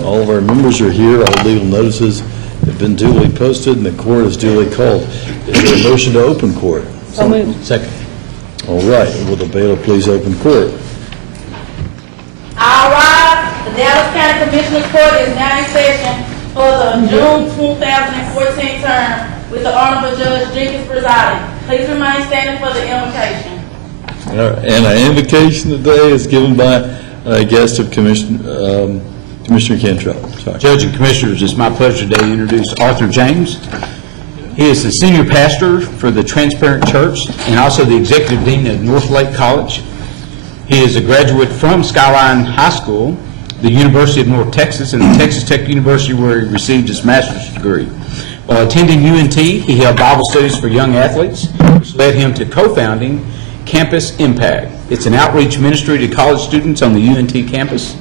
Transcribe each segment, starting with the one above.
Excellent. All of our members are here. All legal notices have been duly posted, and the court is duly called. Is there a motion to open court? So moved. Second. All right. Will the bailiff please open court? All rise. The Dallas County Commissioners Court is now in session for the June 2014 term with the Honorable Judge Jenkins presiding. Please remain standing for the invocation. And our invocation today is given by a guest of Commissioner Cantrell. Sorry. Judge and Commissioners, it's my pleasure today to introduce Arthur James. He is the senior pastor for the Transparent Church and also the executive dean of North Lake College. He is a graduate from Skyline High School, the University of North Texas, and the Texas Tech University, where he received his master's degree. While attending UNT, he held Bible studies for young athletes, which led him to co-founding Campus Impact. It's an outreach ministry to college students on the UNT campus.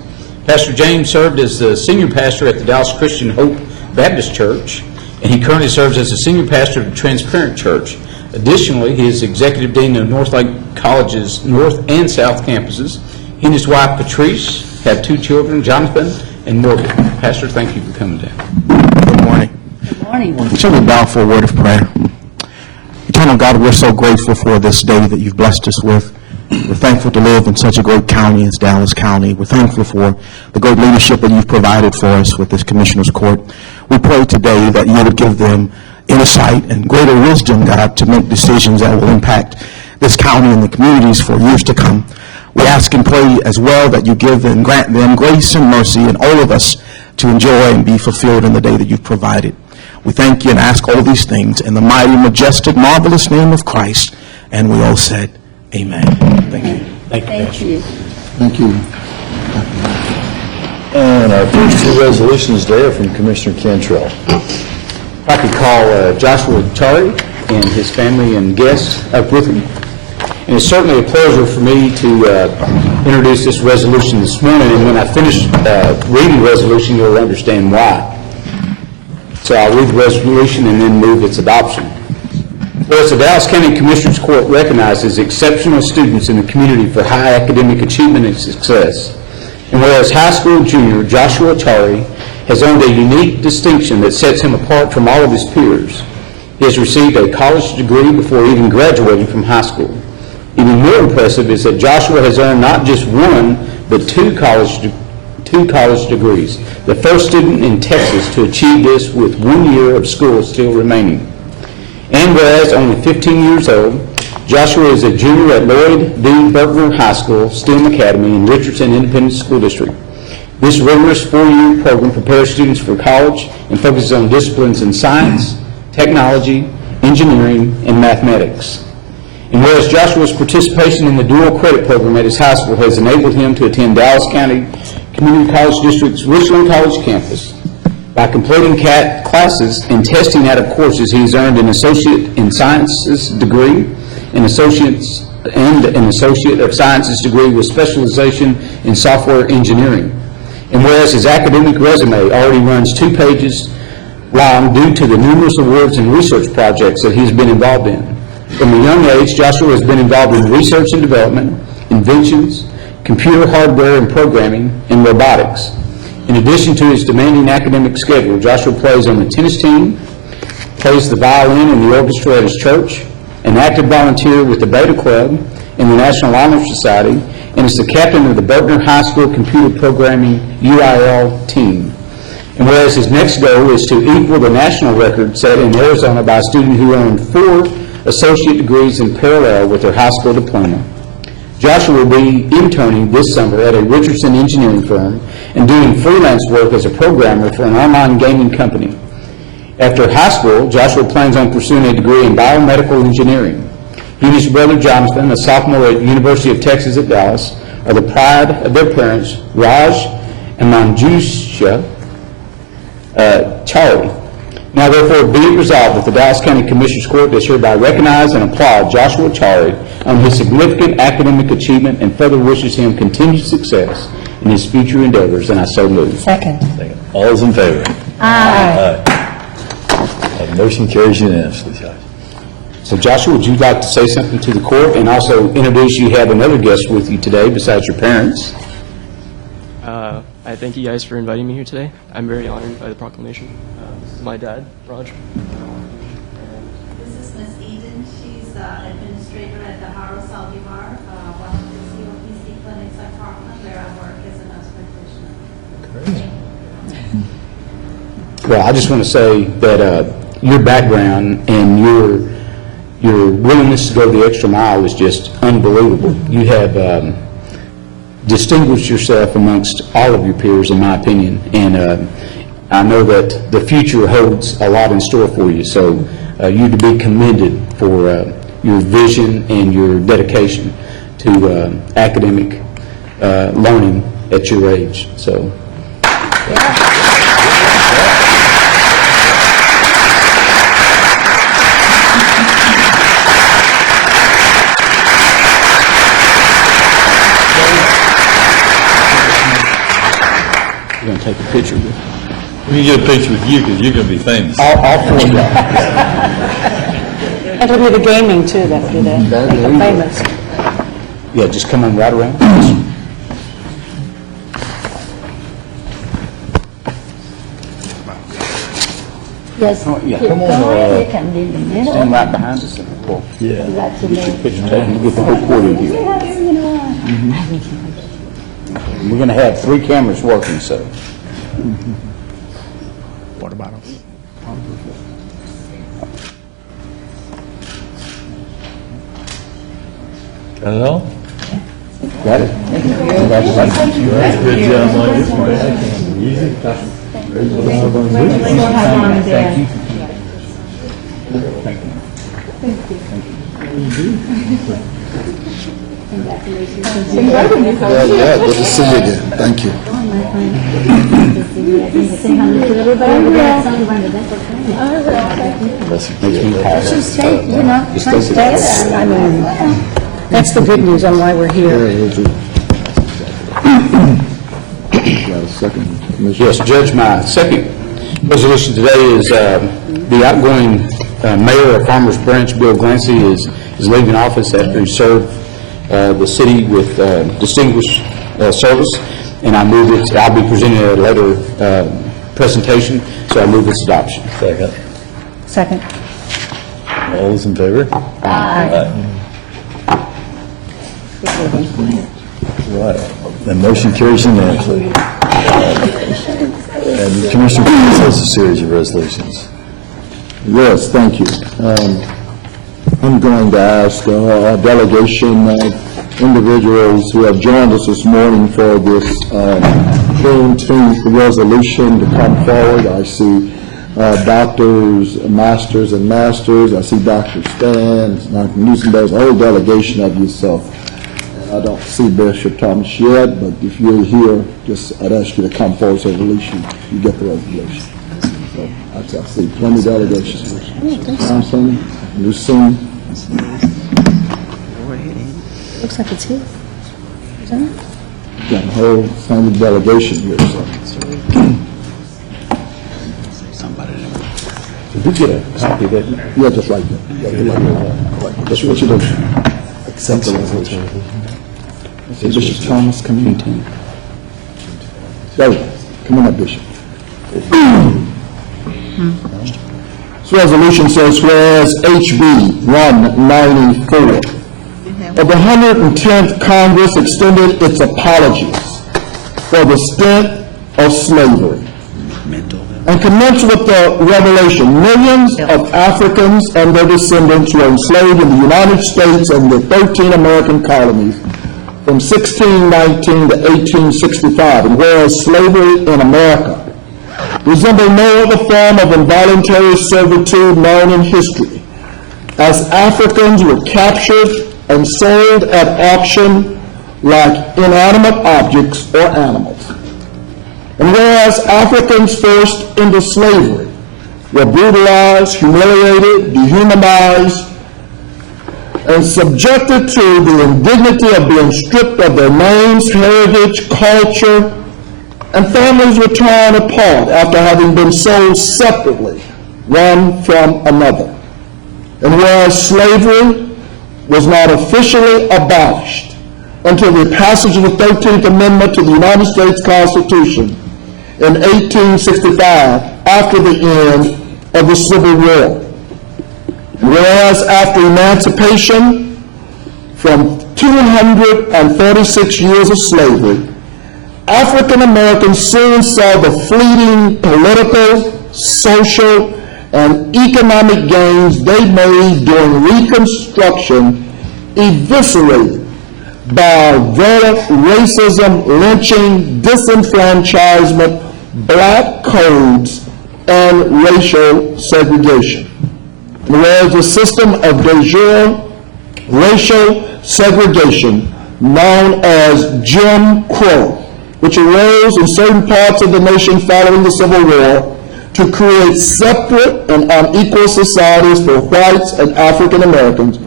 Pastor James served as the senior pastor at the Dallas Christian Hope Baptist Church, and he currently serves as the senior pastor of the Transparent Church. Additionally, he is executive dean of North Lake College's North and South campuses. He and his wife, Patrice, have 2 children, Jonathan and Morgan. Pastor, thank you for coming down. Good morning. Good morning. Shall we bow for a word of prayer? Eternal God, we're so grateful for this day that you've blessed us with. We're thankful to live in such a great county as Dallas County. We're thankful for the great leadership that you've provided for us with this Commissioner's Court. We pray today that you would give them insight and greater wisdom, God, to make decisions that will impact this county and the communities for years to come. We ask and pray as well that you give and grant them grace and mercy and all of us to enjoy and be fulfilled in the day that you've provided. We thank you and ask all these things in the mighty, majestic, marvelous name of Christ. And we all said, amen. Thank you. Thank you. Thank you. And our first 2 resolutions today are from Commissioner Cantrell. If I could call Joshua Chari and his family and guests up with him. And it's certainly a pleasure for me to introduce this resolution this morning, and when I finish reading the resolution, you'll understand why. So I'll read the resolution and then move its adoption. Whereas the Dallas County Commissioners Court recognizes exceptional students in the community for high academic achievement and success, and whereas high school junior Joshua Chari has earned a unique distinction that sets him apart from all of his peers. He has received a college degree before even graduating from high school. Even more impressive is that Joshua has earned not just 1, but 2 college degrees, the first student in Texas to achieve this with 1 year of school still remaining. And whereas only 15 years old, Joshua is a junior at Lloyd D. Bergner High School, STEM Academy in Richardson Independent School District. This rigorous 4-year program prepares students for college and focuses on disciplines in science, technology, engineering, and mathematics. And whereas Joshua's participation in the dual credit program at his high school has enabled him to attend Dallas County Community College District's Richland College campus. By completing CAT classes and testing out of courses, he's earned an Associate in Sciences degree, an Associate of Sciences degree with specialization in software engineering. And whereas his academic resume already runs 2 pages long due to the numerous awards and research projects that he's been involved in. From a young age, Joshua has been involved in research and development, inventions, computer hardware and programming, and robotics. In addition to his demanding academic schedule, Joshua plays on the tennis team, plays the violin in the orchestra at his church, an active volunteer with the Beta Club and the National Honor Society, and is the captain of the Bergner High School Computer Programming UIL team. And whereas his next goal is to equal the national record set in Arizona by a student who earned 4 associate degrees in parallel with their high school diploma. Joshua will be interning this summer at a Richardson engineering firm and doing freelance work as a programmer for an online gaming company. After high school, Joshua plans on pursuing a degree in biomedical engineering. He and his brother Jonathan, a sophomore at University of Texas at Dallas, are the pride of their parents, Raj and Manjusha Chari. Now therefore be it resolved that the Dallas County Commissioners Court does hereby recognize and applaud Joshua Chari on his significant academic achievement and further wishes him continued success in his future endeavors, and I so move. Second. All those in favor? Aye. That motion carries unanimously, Judge. So Joshua, would you like to say something to the court and also introduce, you have another guest with you today besides your parents? I I thank you guys for inviting me here today. I'm very honored by the proclamation. This is my dad, Raj. This is Ms. Eden. She's administrator at the Haro Saldivar, one of the COPC clinics at Parkland, where I work as a nurse practitioner. Well, I just want to say that your background and your willingness to go the extra mile is just unbelievable. You have distinguished yourself amongst all of your peers, in my opinion, and I know that the future holds a lot in store for you, so you're to be commended for your vision and your dedication to academic learning at your age. So. We're going to take a picture with you. We can get a picture with you because you're going to be famous. All four of y'all. It'll be the gaming too that do that. Make them famous. Yeah, just come on right around. Yes. Oh, yeah. Come on. You can be in the middle. Stand right behind us. We'll Yeah. That's amazing. picture taken. We'll get the whole court in here. We're going to have 3 cameras working, so. Water bottles. Got it all? Got it? Congratulations. Good job, Mike. Yeah, good to see you again. Thank you. Just stay, you know, that's, I mean, that's the good news on why we're here. Got a second, Commissioner? Yes, Judge, my second resolution today is the outgoing mayor of Farmers Branch, Bill Glancy, is leaving office after he served the city with distinguished service, and I move it. I'll be presenting a later presentation, so I move its adoption. Second. Second. All those in favor? Aye. Right. The motion carries unanimously. And Commissioner Peters has a series of resolutions. Yes, thank you. I'm going to ask a delegation of individuals who have joined us this morning for this Juneteenth resolution to come forward. I see doctors, masters and masters. I see Dr. Stan, Dr. Newsom. There's a whole delegation of you, so I don't see Bishop Thomas yet, but if you're here, I'd ask you to come forward so at least you get the resolution. So I see plenty of delegations. Thompson, Newsom. Looks like it's here. Isn't it? Got a whole family delegation here, so. Did you get a copy of that? Yeah, just right there. Yeah, just right there. That's what you do. Accept the resolution. Bishop Thomas, come in. There we go. Come on up, Bishop. This resolution says, whereas HB 194 of the 110th Congress extended its apologies for the stint of slavery and commenced with the revelation, millions of Africans and their descendants were enslaved in the United States and the 13 American colonies from 1619 to 1865. And whereas slavery in America resembled no other form of involuntary servitude known in history, as Africans were captured and sold at auction like inanimate objects or animals. And whereas Africans forced into slavery were brutalized, humiliated, dehumanized, and subjected to the indignity of being stripped of their names, heritage, culture, and families were torn apart after having been sold separately, one from another. And whereas slavery was not officially abolished until the passage of the 13th Amendment to the United States Constitution in 1865 after the end of the Civil War. Whereas after emancipation from 236 years of slavery, African Americans soon saw the fleeting political, social, and economic gains they made during Reconstruction eviscerated by overt racism, lynching, disenfranchisement, black codes, and racial segregation. And whereas the system of de jure racial segregation known as Jim Crow, which arose in certain parts of the nation following the Civil War to create separate and unequal societies for whites and African Americans,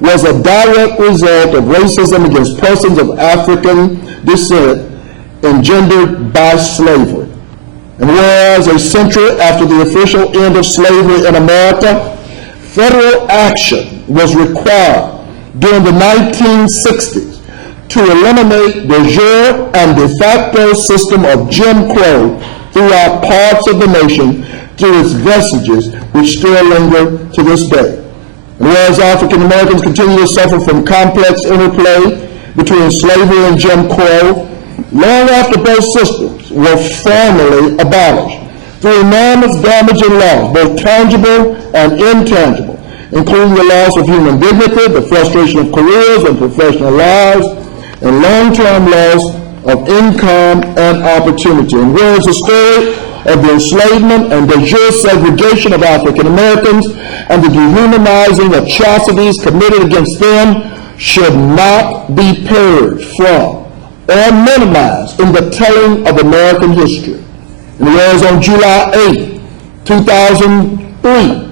was a direct result of racism against persons of African descent engendered by slavery. And whereas a century after the official end of slavery in America, federal action was required during the 1960s to eliminate the jure and de facto system of Jim Crow throughout parts of the nation through its vestiges which still linger to this day. And whereas African Americans continue to suffer from complex interplay between slavery and Jim Crow, long after both systems were formally abolished, through enormous damaging loss, both tangible and intangible, including the loss of human dignity, the frustration of careers and professional lives, and long-term loss of income and opportunity. And whereas the story of the enslavement and de jure segregation of African Americans and the dehumanizing atrocities committed against them should not be purged from or minimized in the telling of American history. And whereas on July 8, 2003,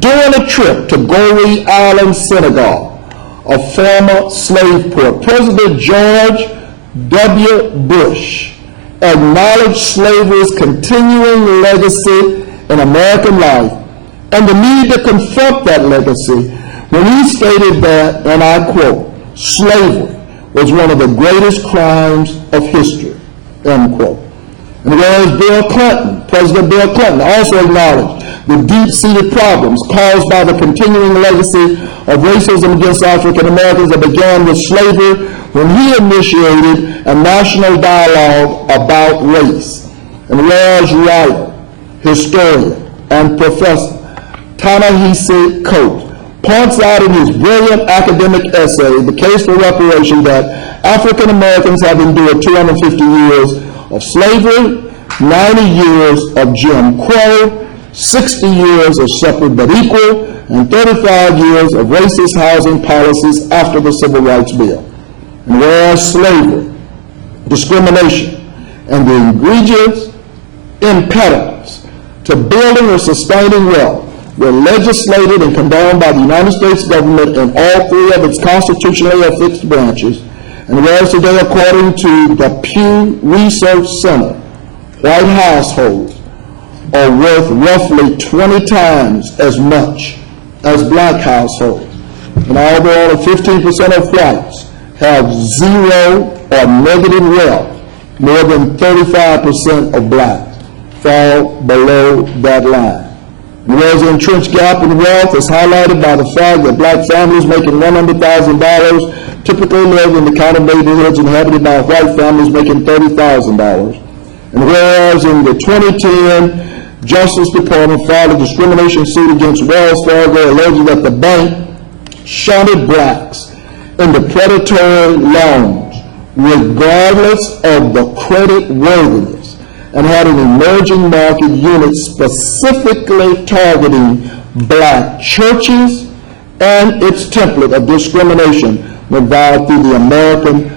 during a trip to Goree Island, Senegal, a former slave port, President George W. Bush acknowledged slavery's continuing legacy in American life and the need to confront that legacy when he stated that, and I quote, "slavery was one of the greatest crimes of history," end quote. And whereas President Bill Clinton also acknowledged the deep-seated problems caused by the continuing legacy of racism against African Americans that began with slavery when he initiated a national dialogue about race. And whereas writer, historian, and professor Ta-Nehisi Coates points out in his brilliant academic essay, The Case for Reparation, that African Americans have endured 250 years of slavery, 90 years of Jim Crow, 60 years of separate but equal, and 35 years of racist housing policies after the Civil Rights Bill. And whereas slavery, discrimination, and the egregious impediments to building or sustaining wealth were legislated and condoned by the United States government in all three of its constitutionally affixed branches, and whereas today, according to the Pew Research Center, white households are worth roughly 20 times as much as black households. And although only 15% of whites have zero or negative wealth, more than 35% of blacks fall below that line. And whereas the entrenched gap in wealth is highlighted by the fact that black families making $100,000 typically live in the kind of neighborhoods inhabited by white families making $30,000. And whereas in the 2010 Justice Department filed a discrimination suit against Wells Fargo alleging that the bank shunted blacks into predatory loans regardless of the credit worthiness, and had an emerging market unit specifically targeting black churches, and its template of discrimination revived through the American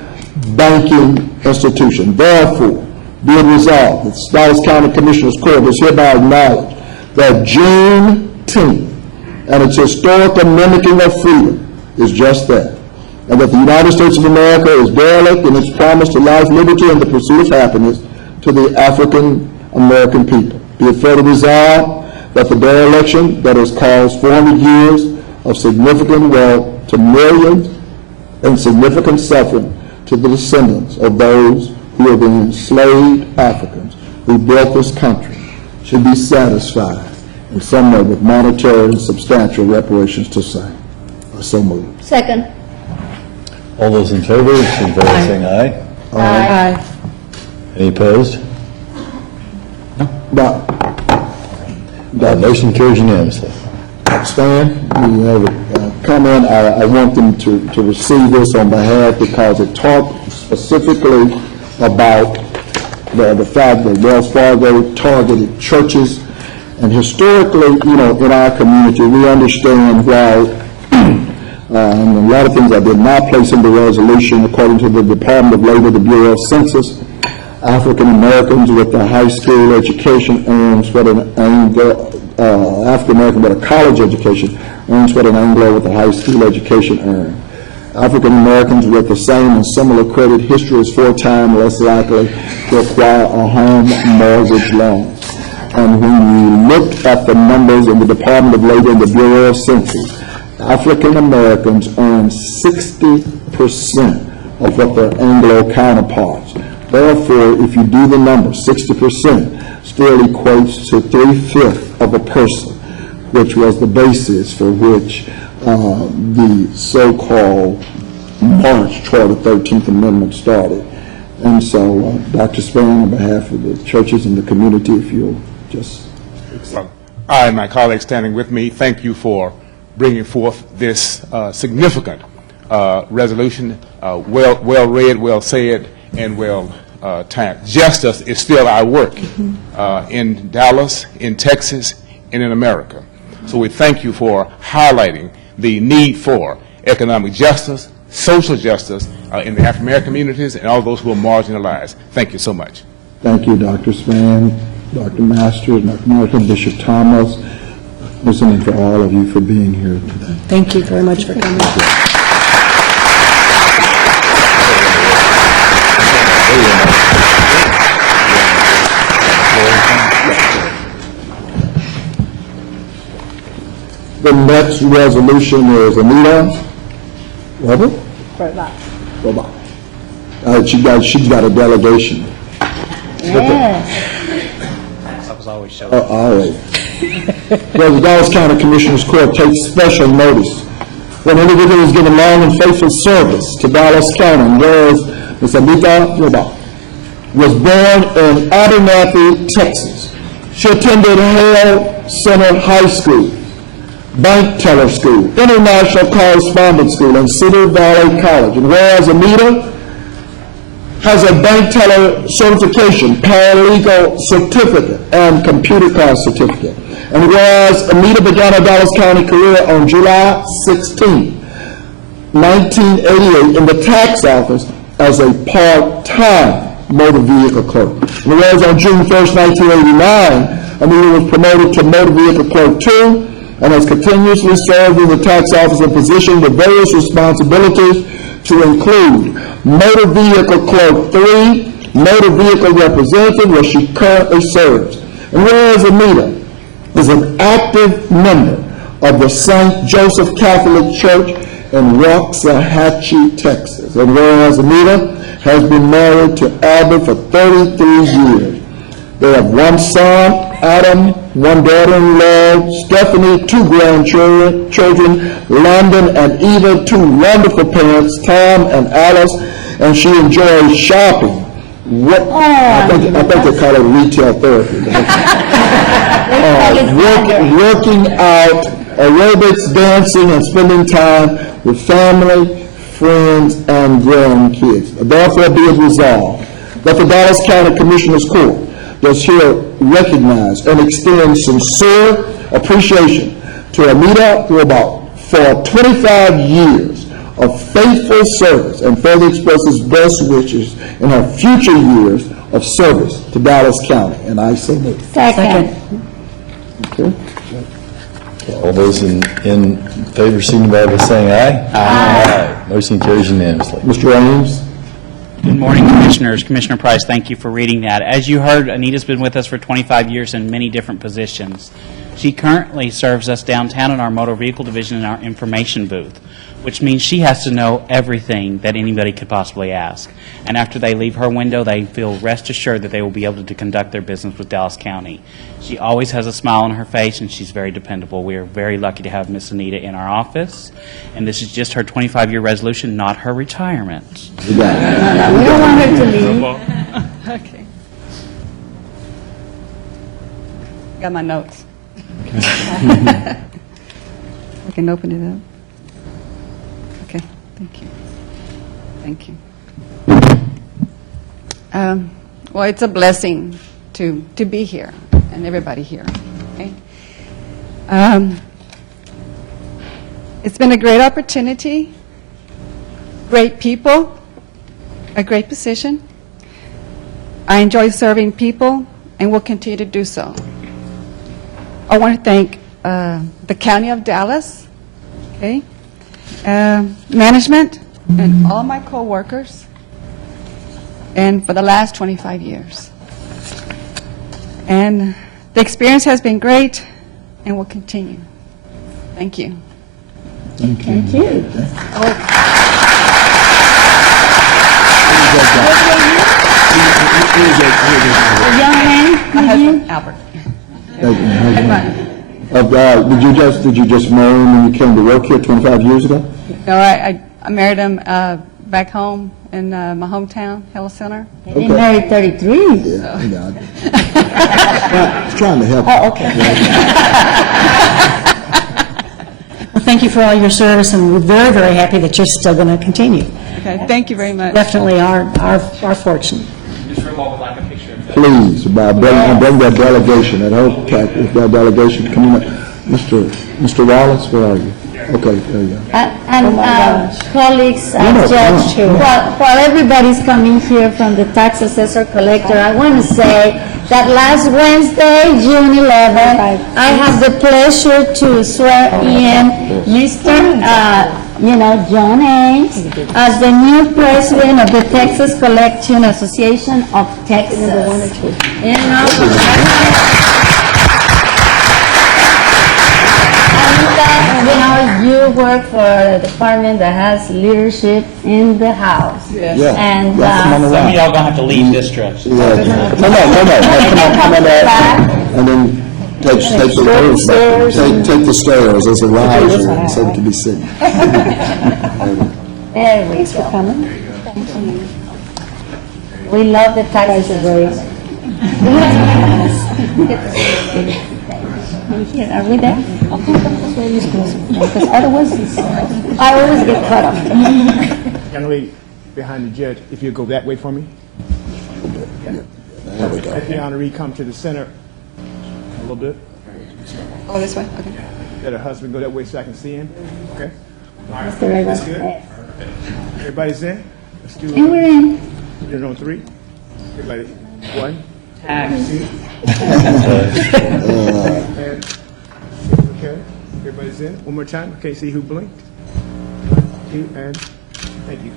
banking institution. Therefore, be it resolved that the Dallas County Commissioners Court is hereby acknowledged that Juneteenth and its historical mimicking of freedom is just that, and that the United States of America is derelict in its promise to life, liberty, and the pursuit of happiness to the African American people. Be it further resolved that the dereliction that has caused 400 years of significant wealth to millions and significant suffering to the descendants of those who have been enslaved Africans who built this country should be satisfied in some way with monetary and substantial reparations to same. So moved. Second. All those in favor, signify by saying aye. Aye. Any opposed? Doc, Motion carries unanimously. Stan, you have a comment. I want them to receive this on behalf because it talked specifically about the fact that Wells Fargo targeted churches. And historically, in our community, we understand why, and a lot of things I did not place in the resolution, according to the Department of Labor, the Bureau of Census, African Americans with a high school education earns what an African American with a college education earns what an Anglo with a high school education earns. African Americans with the same and similar credit history is 4 times less likely to acquire a home mortgage loan. And when you look at the numbers in the Department of Labor and the Bureau of Census, African Americans earn 60% of what their Anglo counterparts. Therefore, if you do the numbers, 60% still equates to 3/5 of a person, which was the basis for which the so-called march toward the 13th Amendment started. And so, Dr. Spann, on behalf of the churches and the community, if you'll just... I and my colleagues standing with me, thank you for bringing forth this significant resolution, well read, well said, and well timed. Justice is still our work in Dallas, in Texas, and in America. So we thank you for highlighting the need for economic justice, social justice in the African American communities and all those who are marginalized. Thank you so much. Thank you, Dr. Spann, Dr. Masters, Dr. Martin, Bishop Thomas, listening for all of you for being here today. Thank you very much for coming. The next resolution is Anita Robert? Robert. She's got a delegation. I was always showing. All right. Whereas the Dallas County Commissioners Court takes special notice when an individual is given long and faithful service to Dallas County, and whereas Ms. Anita Robert was born in Abernathy, Texas. She attended Hale Center High School, Bank Teller School, International Correspondence School, and Cedar Valley College. And whereas Anita has a bank teller certification, paralegal certificate, and computer class certificate. And whereas Anita began her Dallas County career on July 16, 1988 in the tax office as a part-time motor vehicle clerk. And whereas on June 1st, 1989, Anita was promoted to motor vehicle clerk 2 and has continuously served in the tax office in position with various responsibilities to include motor vehicle clerk 3, motor vehicle representative, where she currently serves. And whereas Anita is an active member of the St. Joseph Catholic Church in Waxahachie, Texas. And whereas Anita has been married to Albert for 33 years. They have one son, Adam, one daughter-in-law, Stephanie, 2 grandchildren, London and Eva, 2 wonderful parents, Tom and Alice, and she enjoys shopping. I think they call it retail therapy. Working out, aerobics, dancing, and spending time with family, friends, and grandkids. Therefore, be it resolved that the Dallas County Commissioners Court does here recognize and extend sincere appreciation to Anita Robert for 25 years of faithful service and further expresses best wishes in her future years of service to Dallas County. And I so move. Second. Okay. All those in favor, signify by saying aye. Aye. Motion carries unanimously. Mr. Ames? Good morning, Commissioners. Commissioner Price, thank you for reading that. As you heard, Anita's been with us for 25 years in many different positions. She currently serves us downtown in our motor vehicle division in our information booth, which means she has to know everything that anybody could possibly ask. And after they leave her window, they feel rest assured that they will be able to conduct their business with Dallas County. She always has a smile on her face, and she's very dependable. We are very lucky to have Miss Anita in our office, and this is just her 25-year resolution, not her retirement. We don't want her to leave. Okay. Got my notes. I can open it up. Okay, thank you. Thank you. Well, it's a blessing to be here and everybody here. Okay? It's been a great opportunity, great people, a great position. I enjoy serving people and will continue to do so. I want to thank the County of Dallas, okay, management, and all my co-workers, and for the last 25 years. And the experience has been great and will continue. Thank you. Thank you. Young man, My husband, Albert. Did you just marry him when you came to work here 25 years ago? No, I married him back home in my hometown, Hill Center. they didn't marry 33. Yeah, I got it. I was trying to help. Oh, okay. Well, thank you for all your service, and we're very, very happy that you're still going to continue. Okay, thank you very much. Definitely our fortune. This room would like a picture of Please, bring that delegation, that whole that delegation, come on. Mr. Wallace, where are you? Okay, there you go. And colleagues, Judge, while everybody's coming here from the tax assessor collector, I want to say that last Wednesday, June 11th, I have the pleasure to swear in Mr. John Ames as the new president of the Texas Collection Association of Texas. You work for a department that has leadership in the House. Yes. Yeah. And Some of y'all gonna have to leave this truck. No. Come on back. And then take the stairs back. Take the stairs as a riser so we can be sitting. there we go. We love the taxes raise. Are we there? Because otherwise, I always get cut off. Young lady behind the judge, if you go that way for me. There we go. Let the honoree come to the center a little bit. Oh, this way? Okay. Let her husband go that way so I can see him. Okay? Mr. Rivas. That's good. Everybody's in? Let's do And we're in. it on 3. Everybody, 1. Tax. And, okay, everybody's in. One more time. I can't see who blinked. 2, and thank you.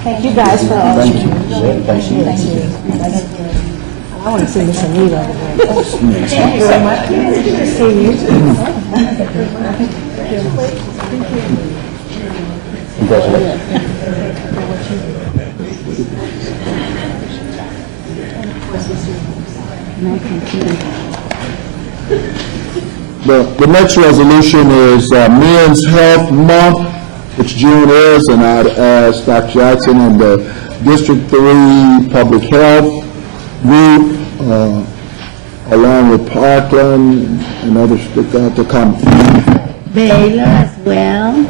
Thank you guys for all. Thank you. I want to see Miss Anita over there. Thank you very much. Good to see you. The next resolution is Men's Health Month, which June is, and I'd ask Dr. Jackson and the District 3 Public Health Group, along with Parkland and others to come. Baylor as well.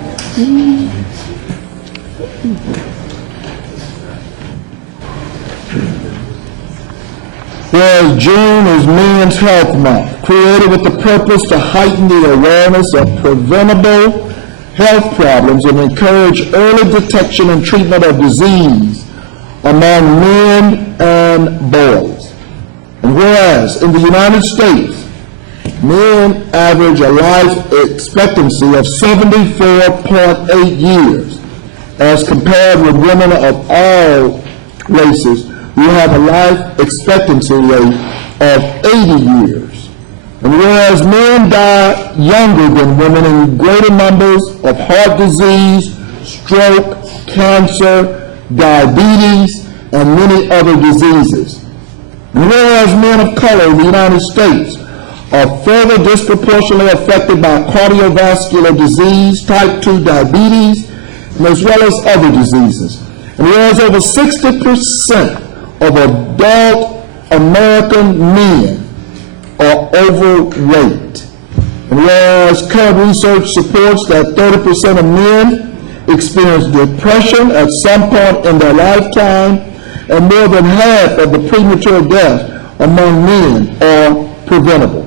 Whereas June is Men's Health Month, created with the purpose to heighten the awareness of preventable health problems and encourage early detection and treatment of disease among men and boys. And whereas in the United States, men average a life expectancy of 74.8 years, as compared with women of all races, we have a life expectancy rate of 80 years. And whereas men die younger than women in greater numbers of heart disease, stroke, cancer, diabetes, and many other diseases. And whereas men of color in the United States are further disproportionately affected by cardiovascular disease, type 2 diabetes, and as well as other diseases. And whereas over 60% of adult American men are overweight. And whereas current research supports that 30% of men experience depression at some point in their lifetime, and more than half of the premature deaths among men are preventable.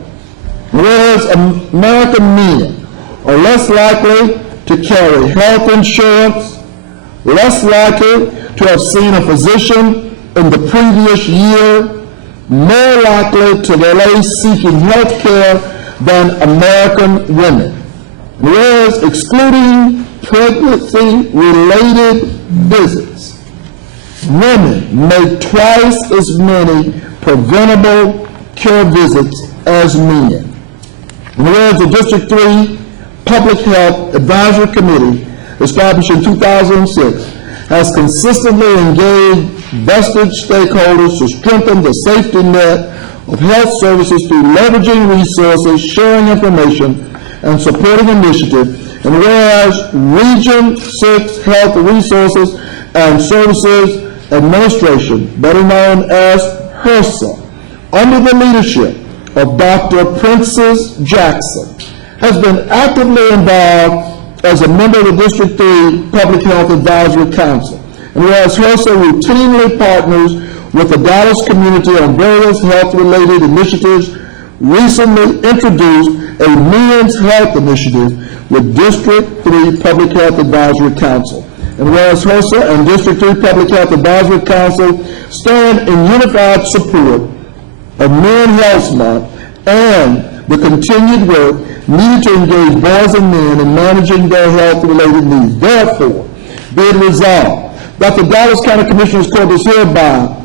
Whereas American men are less likely to carry health insurance, less likely to have seen a physician in the previous year, more likely to delay seeking health care than American women. Whereas excluding pregnancy-related visits, women make twice as many preventable care visits as men. And whereas the District 3 Public Health Advisory Committee, established in 2006, has consistently engaged vested stakeholders to strengthen the safety net of health services through leveraging resources, sharing information, and supporting initiatives. And whereas Region 6 Health Resources and Services Administration, better known as HRSA, under the leadership of Dr. Princess Jackson, has been actively involved as a member of the District 3 Public Health Advisory Council. And whereas HRSA routinely partners with the Dallas community on various health-related initiatives, recently introduced a men's health initiative with District 3 Public Health Advisory Council. And whereas HRSA and District 3 Public Health Advisory Council stand in unified support of Men's Health Month and the continued work needed to engage boys and men in managing their health-related needs. Therefore, be it resolved that the Dallas County Commissioners Court is hereby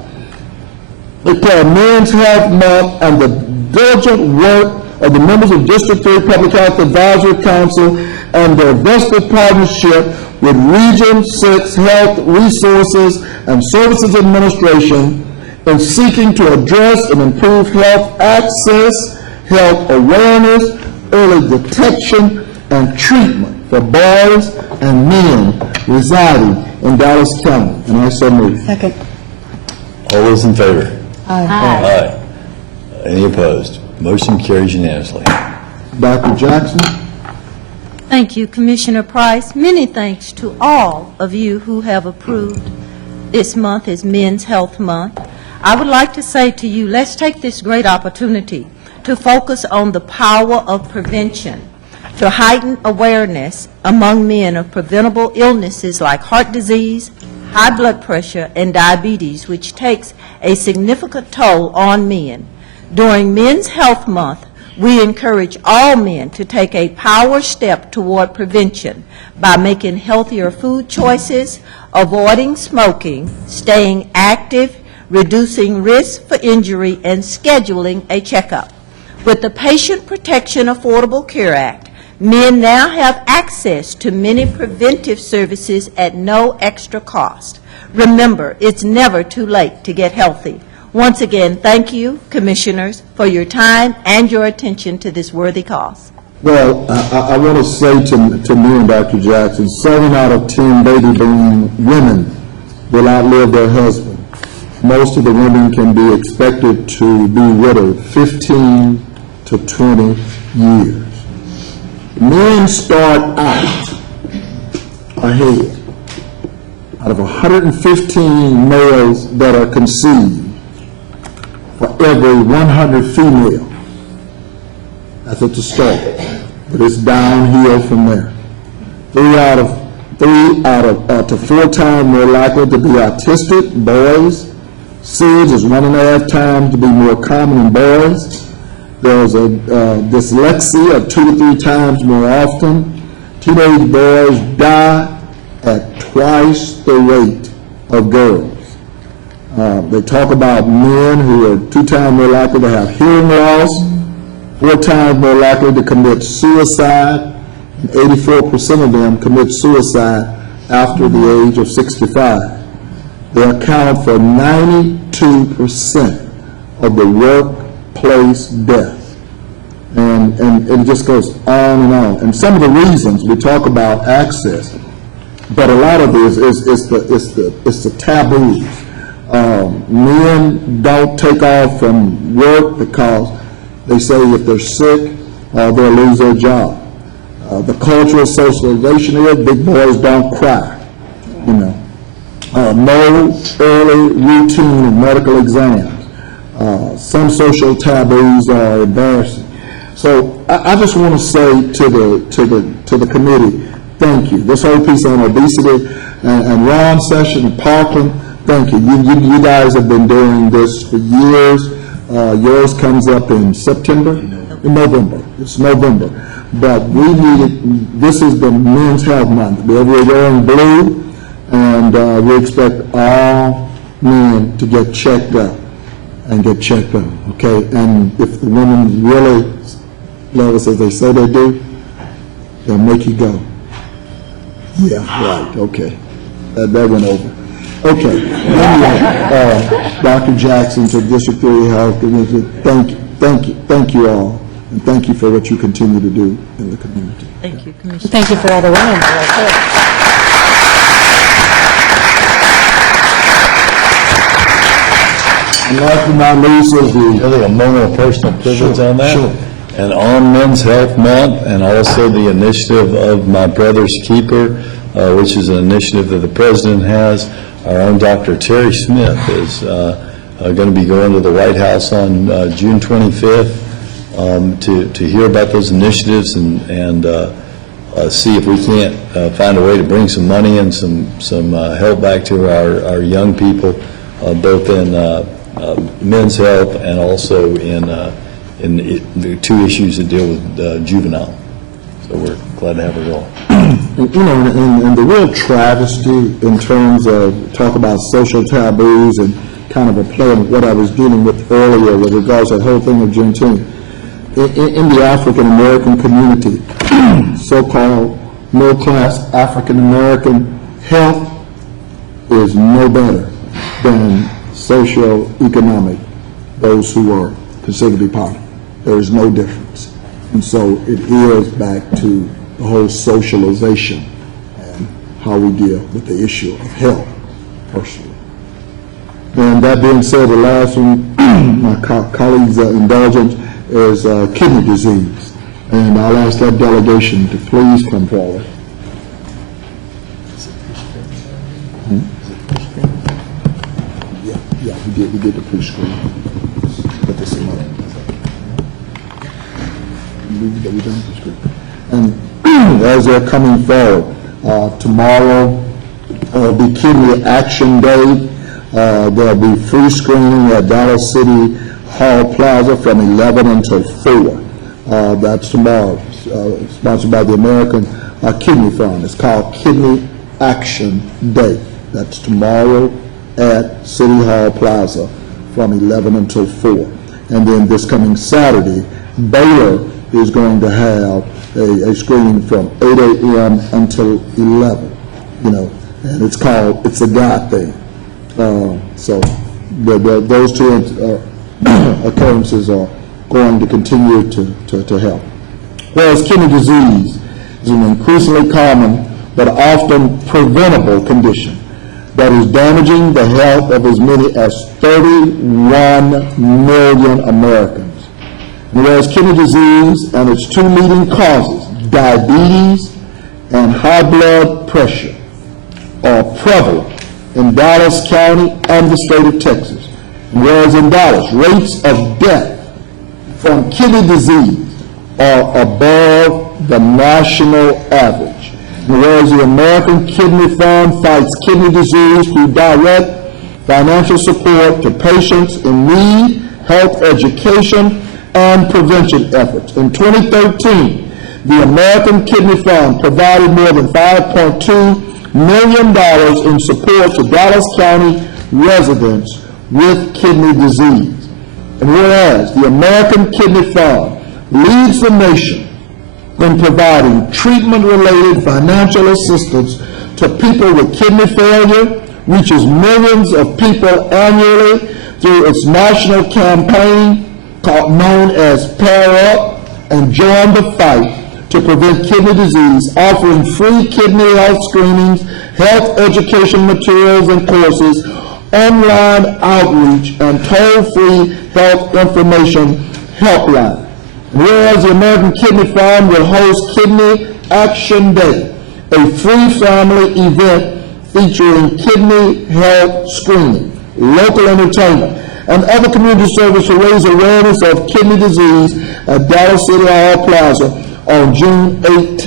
declare Men's Health Month and the diligent work of the members of District 3 Public Health Advisory Council and their vested partnership with Region 6 Health Resources and Services Administration in seeking to address and improve health access, health awareness, early detection, and treatment for boys and men residing in Dallas County. And I so move. Second. All those in favor? Aye. Aye. Any opposed? Motion carries unanimously. Dr. Jackson? Thank you, Commissioner Price. Many thanks to all of you who have approved this month as Men's Health Month. I would like to say to you, let's take this great opportunity to focus on the power of prevention, to heighten awareness among men of preventable illnesses like heart disease, high blood pressure, and diabetes, which takes a significant toll on men. During Men's Health Month, we encourage all men to take a power step toward prevention by making healthier food choices, avoiding smoking, staying active, reducing risk for injury, and scheduling a checkup. With the Patient Protection Affordable Care Act, men now have access to many preventive services at no extra cost. Remember, it's never too late to get healthy. Once again, thank you, Commissioners, for your time and your attention to this worthy cause. Well, I want to say to me and Dr. Jackson, 7 out of 10 baby boom women will outlive their husband. Most of the women can be expected to be widowed 15 to 20 years. Men start out ahead. Out of 115 males that are conceived, for every 100 female. That's at the start, but it's downhill from there. 3 out of 4 times more likely to be autistic, boys. SIDS is 1.5 times to be more common in boys. There's a dyslexia of 2 to 3 times more often. Teenage boys die at twice the rate of girls. They talk about men who are 2 times more likely to have hearing loss, 4 times more likely to commit suicide, and 84% of them commit suicide after the age of 65. They account for 92% of the workplace death. And it just goes on and on. And some of the reasons we talk about access, but a lot of this is the taboos. Men don't take off from work because they say if they're sick, they'll lose their job. The cultural socialization is big boys don't cry, you know. No early routine medical exams. Some social taboos are embarrassing. So I just want to say to the committee, thank you. This whole piece on obesity and Ron Session and Parkland, thank you. You guys have been doing this for years. Yours comes up in September? In November. It's November. But we needed, this is the Men's Health Month. We're wearing blue, and we expect all men to get checked up and get checked up, okay? And if the women really love us as they say they do, they'll make you go. Yeah, right, okay. That went over. Okay. Dr. Jackson to District 3 Health, thank you all, and thank you for what you continue to do in the community. Thank you, Commissioner. Thank you for all the women. And last but not least is Really a moment of personal privilege on that. Sure. And on Men's Health Month, and also the initiative of My Brother's Keeper, which is an initiative that the President has. Our own Dr. Terry Smith is going to be going to the White House on June 25th to hear about those initiatives and see if we can't find a way to bring some money and some help back to our young people, both in men's health and also in the 2 issues that deal with juvenile. So we're glad to have her all. You know, and the real travesty in terms of talk about social taboos and kind of a play on what I was dealing with earlier with regards to the whole thing of Juneteenth. In the African American community, so-called middle-class African American health is no better than socio-economic, those who are considered to be poverty. There is no difference. And so it is back to the whole socialization and how we deal with the issue of health personally. And that being said, the last one, my colleague's indulgence is kidney disease. And I'll ask that delegation to please come forward. Yeah, we did the pre-screen. Put this in mind. We done pre-screen. And as they're coming forward, tomorrow will be Kidney Action Day. There'll be free screening at Dallas City Hall Plaza from 11 until 4. That's tomorrow, sponsored by the American Kidney Fund. It's called Kidney Action Day. That's tomorrow at City Hall Plaza from 11 until 4. And then this coming Saturday, Baylor is going to have a screening from 8 a.m. until 11, you know, and it's called, it's a God thing. So those 2 occurrences are going to continue to help. Whereas kidney disease is an increasingly common but often preventable condition that is damaging the health of as many as 31 million Americans. And whereas kidney disease and its 2 leading causes, diabetes and high blood pressure, are prevalent in Dallas County and the state of Texas. And whereas in Dallas, rates of death from kidney disease are above the national average. And whereas the American Kidney Fund fights kidney disease through direct financial support to patients in need, health education, and prevention efforts. In 2013, the American Kidney Fund provided more than $5.2 million in support to Dallas County residents with kidney disease. And whereas the American Kidney Fund leads the nation in providing treatment-related financial assistance to people with kidney failure, reaches millions of people annually through its national campaign known as Pair Up and Join the Fight to prevent kidney disease, offering free kidney health screenings, health education materials and courses, online outreach, and toll-free health information helpline. Whereas the American Kidney Fund will host Kidney Action Day, a free family event featuring kidney health screening, local entertainment, and other community service to raise awareness of kidney disease at Dallas City Hall Plaza on June 18,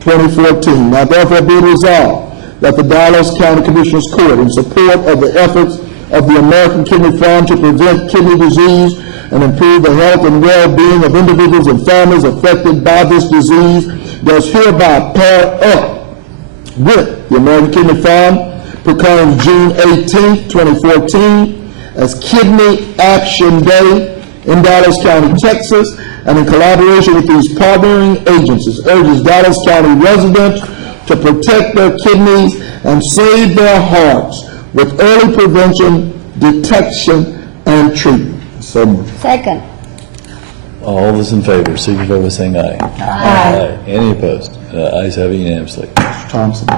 2014. Now therefore be it resolved that the Dallas County Commissioners Court, in support of the efforts of the American Kidney Fund to prevent kidney disease and improve the health and well-being of individuals and families affected by this disease, does hereby pair up with the American Kidney Fund, proclaims June 18, 2014 as Kidney Action Day in Dallas County, Texas, and in collaboration with these partnering agencies, urges Dallas County residents to protect their kidneys and save their hearts with early prevention, detection, and treatment. So moved. Second. All those in favor, signify by saying aye. Aye. Any opposed? Ayes have it unanimously. Mr. Thompson.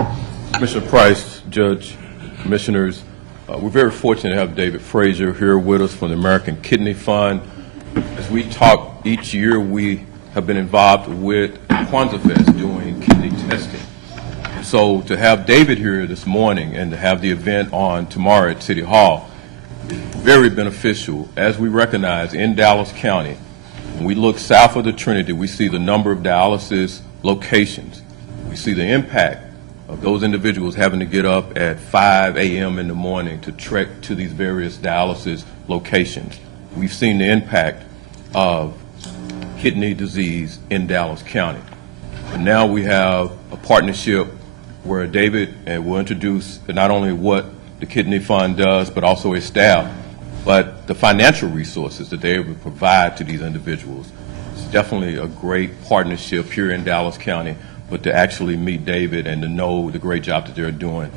Commissioner Price, Judge, Commissioners, we're very fortunate to have David Frazier here with us from the American Kidney Fund. As we talk each year, we have been involved with Kwanzaa Fest doing kidney testing. So to have David here this morning and to have the event on tomorrow at City Hall is very beneficial. As we recognize in Dallas County, when we look south of the Trinity, we see the number of dialysis locations. We see the impact of those individuals having to get up at 5 a.m. in the morning to trek to these various dialysis locations. We've seen the impact of kidney disease in Dallas County. But now we have a partnership where David will introduce not only what the Kidney Fund does, but also his staff, but the financial resources that they will provide to these individuals. It's definitely a great partnership here in Dallas County, but to actually meet David and to know the great job that they're doing,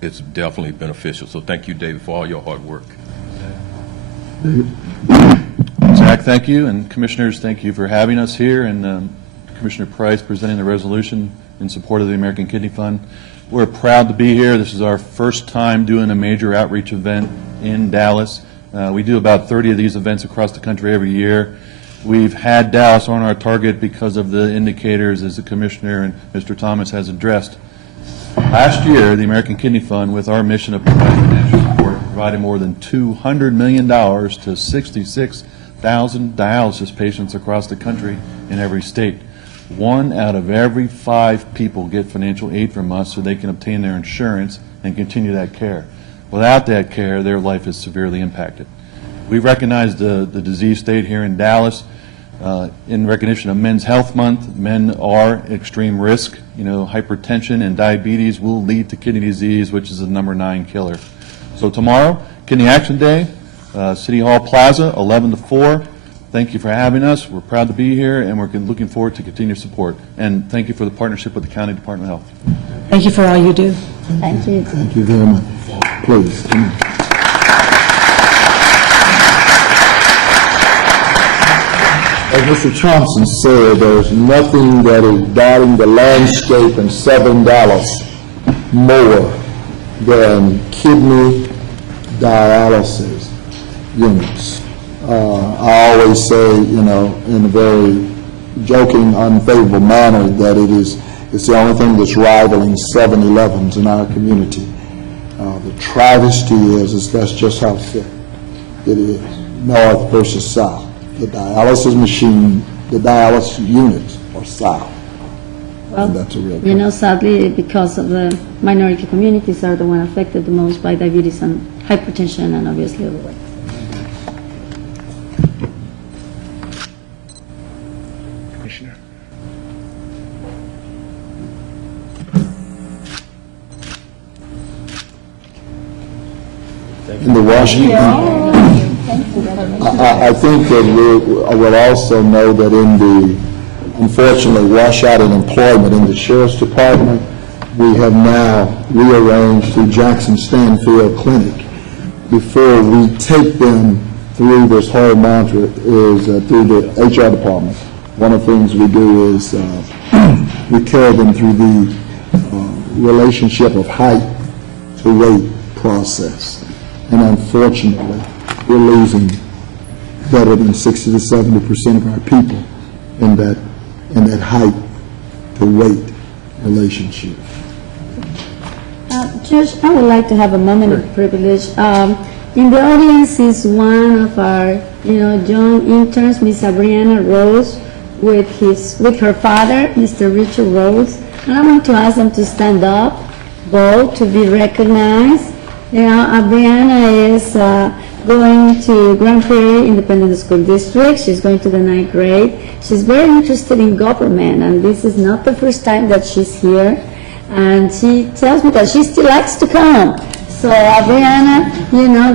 it's definitely beneficial. So thank you, David, for all your hard work. Zach, thank you, and Commissioners, thank you for having us here, and Commissioner Price presenting the resolution in support of the American Kidney Fund. We're proud to be here. This is our first time doing a major outreach event in Dallas. We do about 30 of these events across the country every year. We've had Dallas on our target because of the indicators, as the Commissioner and Mr. Thomas has addressed. Last year, the American Kidney Fund, with our mission of providing financial support, provided more than $200 million to 66,000 dialysis patients across the country in every state. 1 out of every 5 people get financial aid from us so they can obtain their insurance and continue that care. Without that care, their life is severely impacted. We recognize the disease state here in Dallas. In recognition of Men's Health Month, men are at extreme risk. You know, hypertension and diabetes will lead to kidney disease, which is the #9 killer. So tomorrow, Kidney Action Day, City Hall Plaza, 11 to 4. Thank you for having us. We're proud to be here, and we're looking forward to continued support. And thank you for the partnership with the County Department of Health. Thank you for all you do. Thank you. Thank you very much. Please. As Mr. Thompson said, there's nothing that is dotting the landscape in southern Dallas more than kidney dialysis units. I always say, you know, in a very joking, unfavorable manner, that it's the only thing that's rivaling 7-Elevens in our community. The travesty is that's just how sick it is, north versus south. The dialysis machine, the dialysis units are south. Well, and that's a real you know, sadly, because of the minority communities are the one affected the most by diabetes and hypertension and obviously overweight. Commissioner. in the Washington. I think that I will also know that in the, unfortunately, washout in employment in the Sheriff's Department, we have now rearranged through Jackson Stanfield Clinic. Before we take them through this whole mantra is through the HR department. One of the things we do is we carry them through the relationship of height to weight process. And unfortunately, we're losing better than 60 to 70% of our people in that height to weight relationship. Judge, I would like to have a moment of privilege. In the audience is one of our, young interns, Miss Abriana Rose, with her father, Mr. Richard Rose. And I want to ask them to stand up, both, to be recognized. Abriana is going to Grand Prairie Independent School District. She's going to the 9th grade. She's very interested in government, and this is not the first time that she's here. And she tells me that she still likes to come. So, Abriana,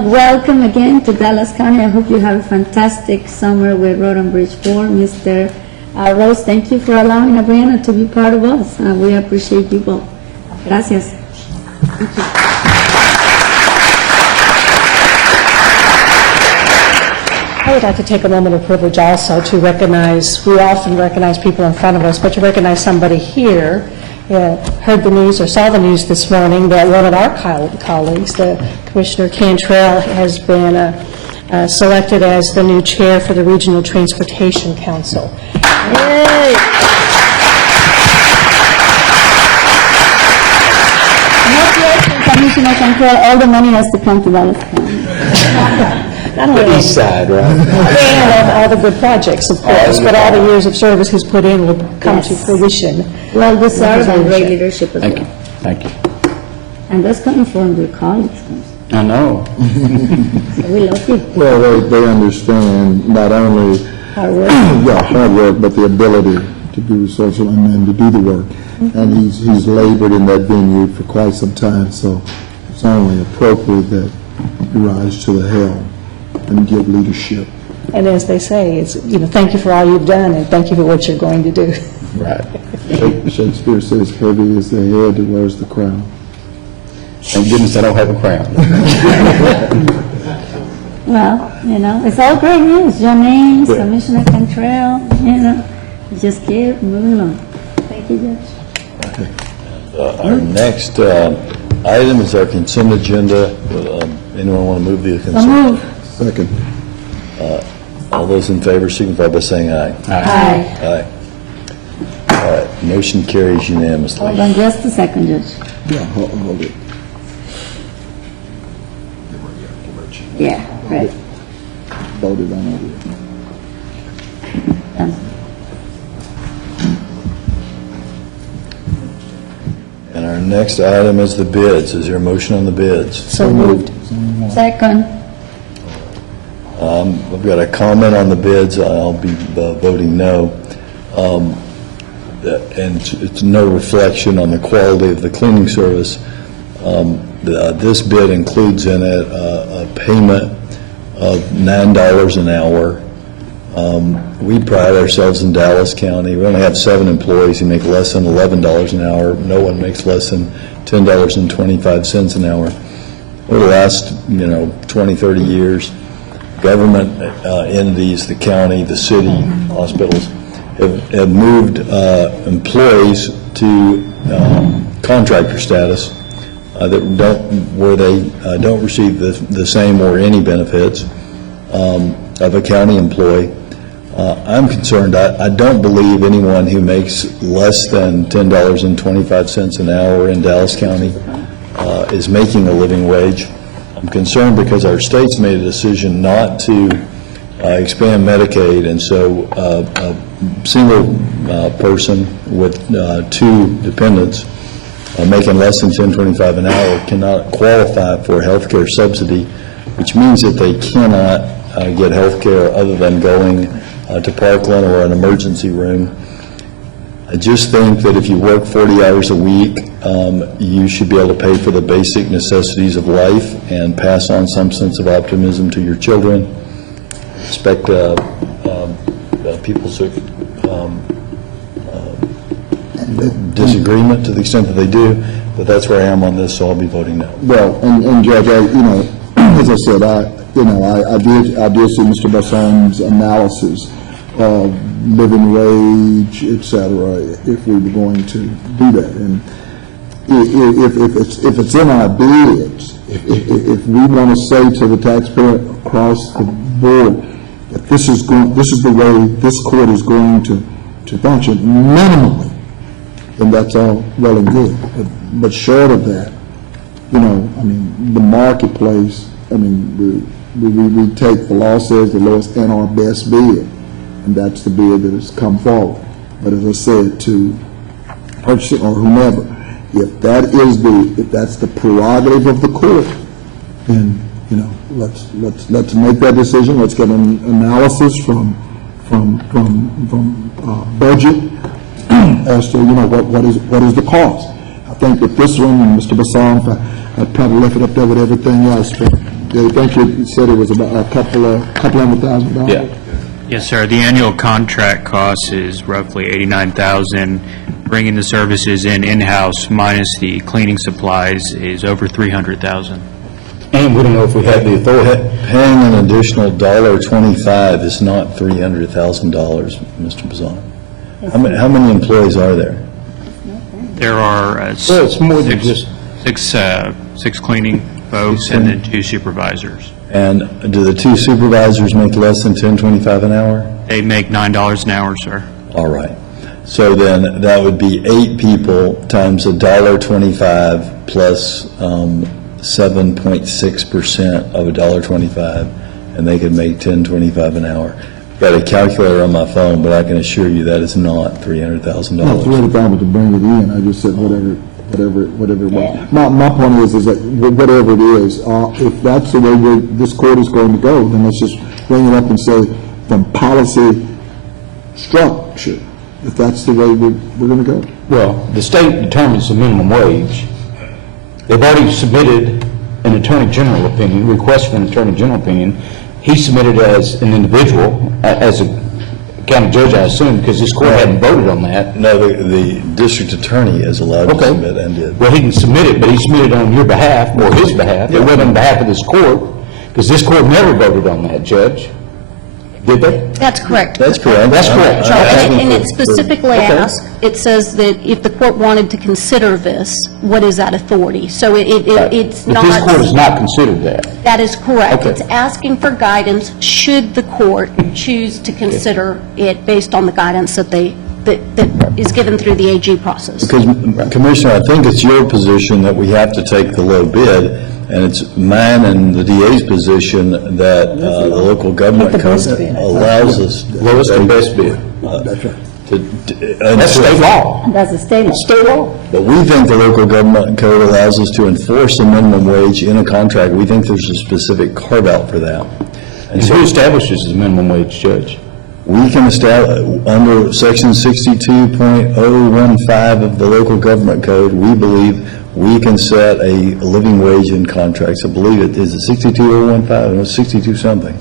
welcome again to Dallas County. I hope you have a fantastic summer with Road and Bridge 4. Mr. Rose, thank you for allowing Abriana to be part of us. We appreciate you both. Gracias. Thank you. I would like to take a moment of privilege also to recognize, we often recognize people in front of us, but to recognize somebody here. Heard the news or saw the news this morning that one of our colleagues, the Commissioner Cantrell, has been selected as the new chair for the Regional Transportation Council. Yay! Commissioner Cantrell, all the money has to come to Dallas County. Not only The east side, right? and all the good projects, of course, but all the years of service he's put in will come to fruition. Well deserved and great leadership as well. Thank you. And that's coming from your colleagues. I know. So we love you. Well, they understand not only Hard work. hard work, but the ability to be resourceful and to do the work. And he's labored in that venue for quite some time, so it's only appropriate that he rise to the helm and give leadership. And as they say, it's, thank you for all you've done and thank you for what you're going to do. Right. Shakespeare says, heavy is the head that wears the crown. Thank goodness I don't have a crown. Well, it's all great news. Your names, Commissioner Cantrell, just keep moving on. Thank you, Judge. Our next item is our consent agenda. Anyone want to move the consent? So move. Second. All those in favor signify by saying aye. Aye. Aye. All right, motion carries unanimously. Hold on just a second, Judge. Yeah, hold it. Yeah, right. Voted on it. Done. And our next item is the bids. Is there a motion on the bids? So moved. Second. I've got a comment on the bids. I'll be voting no. And it's no reflection on the quality of the cleaning service. This bid includes in it a payment of $9 an hour. We pride ourselves in Dallas County. We only have 7 employees who make less than $11 an hour. No one makes less than $10.25 an hour. Over the last, 20, 30 years, government entities, the county, the city, hospitals, have moved employees to contractor status where they don't receive the same or any benefits of a county employee. I'm concerned. I don't believe anyone who makes less than $10.25 an hour in Dallas County is making a living wage. I'm concerned because our state's made a decision not to expand Medicaid, and so a single person with 2 dependents making less than $10.25 an hour cannot qualify for a health care subsidy, which means that they cannot get health care other than going to Parkland or an emergency room. I just think that if you work 40 hours a week you should be able to pay for the basic necessities of life and pass on some sense of optimism to your children. Respect people's disagreement to the extent that they do, but that's where I am on this, so I'll be voting no. Well, and Judge, as I said, I did see Mr. Basson's analysis of living wage, et cetera, if we were going to do that. And if it's in our bids, if we want to say to the taxpayer across the board that this is the way this court is going to function minimally, then that's all well and good. But short of that, the marketplace, we take, the law says, the lowest and our best bid, and that's the bid that has come forward. But as I said, to purchasing or whomever, if that's the prerogative of the court, then, let's make that decision. Let's get an analysis from budget as to, what is the cost. I think that this one, and Mr. Basson, I'd probably left it up there with everything else, but I think you said it was about a couple $100,000. Yeah. Yes, sir. The annual contract cost is roughly $89,000. Bringing the services in-house minus the cleaning supplies is over $300,000. And we don't know if we have the authority. Paying an additional $1.25 is not $300,000, Mr. Bazan. How many employees are there? There are it's more than just six cleaning folks and then 2 supervisors. And do the 2 supervisors make less than $10.25 an hour? They make $9 an hour, sir. All right. So then that would be 8 people times $1.25 plus 7.6% of $1.25, and they could make $10.25 an hour. Got a calculator on my phone, but I can assure you that is not $300,000. No, $300,000 to bring it in. I just said whatever it was. My point is that whatever it is, if that's the way this court is going to go, then let's just bring it up and say from policy structure, if that's the way we're going to go. Well, the state determines the minimum wage. They've already submitted an Attorney General opinion, request for an Attorney General opinion. He submitted as an individual, as a county judge, I assume, because this court hadn't voted on that. No, the district attorney is allowed to submit and did. Well, he can submit it, but he submitted on your behalf or his behalf. It wasn't on behalf of this court, because this court never voted on that, Judge. Did they? That's correct. That's correct. That's correct. And it specifically asks, it says that if the court wanted to consider this, what is that authority? So it's not... But this court has not considered that. That is correct. Okay. It's asking for guidance, should the court choose to consider it based on the guidance that is given through the AG process. Because, Commissioner, I think it's your position that we have to take the low bid, and it's mine and the DA's position that the local government code allows us. Lowest and best bid. That's right. That's state law. That's a state law. State law. But we think the local government code allows us to enforce the minimum wage in a contract. We think there's a specific carve-out for that. And who establishes the minimum wage, Judge? We can establish, under Section 62.015 of the local government code, we believe we can set a living wage in contracts. I believe it is 62.015, or 62 something.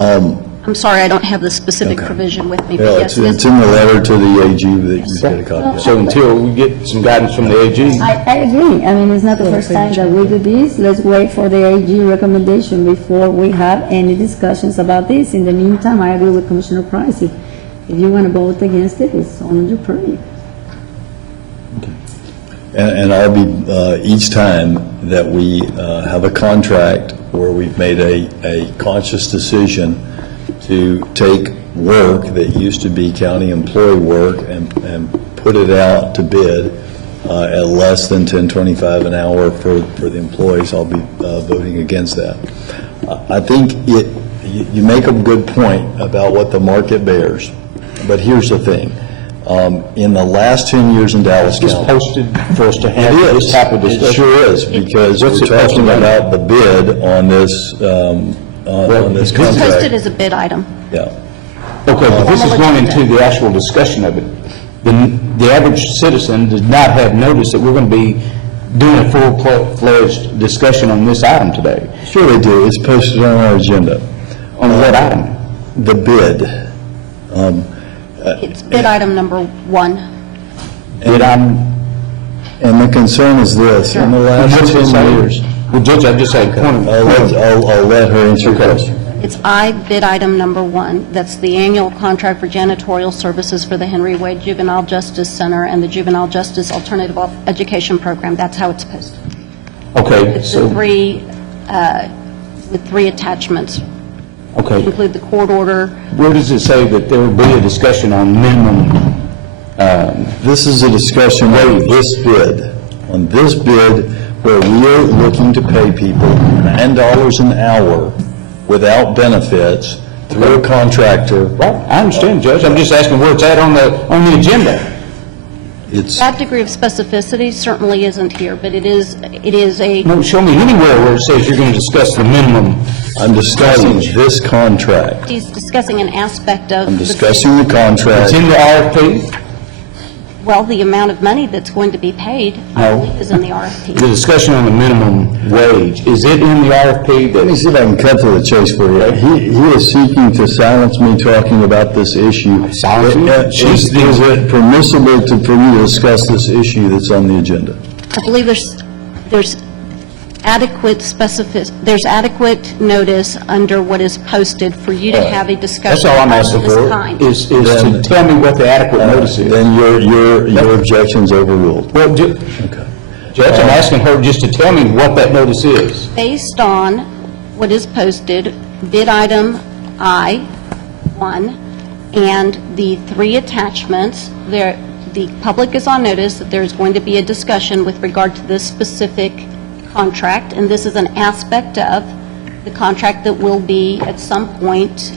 I'm sorry, I don't have the specific provision with me, but Yeah, yes. it's in the letter to the AG that you get a copy of. So until we get some guidance from the AG, I agree. I mean, it's not the first time that we do this. Let's wait for the AG recommendation before we have any discussions about this. In the meantime, I agree with Commissioner Price. If you want to vote against it, it's on your purview. And I'll be, each time that we have a contract where we've made a conscious decision to take work that used to be county employee work and put it out to bid at less than $10.25 an hour for the employees, I'll be voting against that. I think you make a good point about what the market bears, but here's the thing. In the last 10 years in Dallas County. it's posted for us to have this type of discussion. It sure is, because we're talking about the bid on this, on this It's posted contract. as a bid item. Yeah. Okay, but this is going into the actual discussion of it. the average citizen does not have notice that we're going to be doing a full-fledged discussion on this item today. Sure they do. It's posted on our agenda. On what item? The bid. It's bid item number 1. And the concern is this, in the last 10 years. Well, Judge, I just had a point. I'll let her answer your question. It's I bid item number 1. That's the annual contract for janitorial services for the Henry Wade Juvenile Justice Center and the Juvenile Justice Alternative Education Program. That's how it's posted. Okay. It's the three, with 3 attachments. Okay. Include the court order. Where does it say that there will be a discussion on minimum? This is a discussion on this bid. On this bid, where we are looking to pay people $9 an hour without benefits through a contractor. Right, I understand, Judge. I'm just asking where it's at on the agenda. That degree of specificity certainly isn't here, but it is a... No, show me anywhere where it says you're going to discuss the minimum. I'm discussing this contract. He's discussing an aspect of... I'm discussing the contract. It's in the RFP? Well, the amount of money that's going to be paid, I believe, is in the RFP. The discussion on the minimum wage, is it in the RFP? Let me see if I can cut to the chase for you. He is seeking to silence me talking about this issue. Silence me? Is it permissible for you to discuss this issue that's on the agenda? I believe there's adequate there's adequate notice under what is posted for you to have a discussion That's all I'm asking of this for, kind. is to tell me what the adequate notice is. Then your objection's overruled. Well, Judge, I'm asking her just to tell me what that notice is. Based on what is posted, bid item I-1, and the 3 attachments, the public is on notice that there is going to be a discussion with regard to this specific contract, and this is an aspect of the contract that will be at some point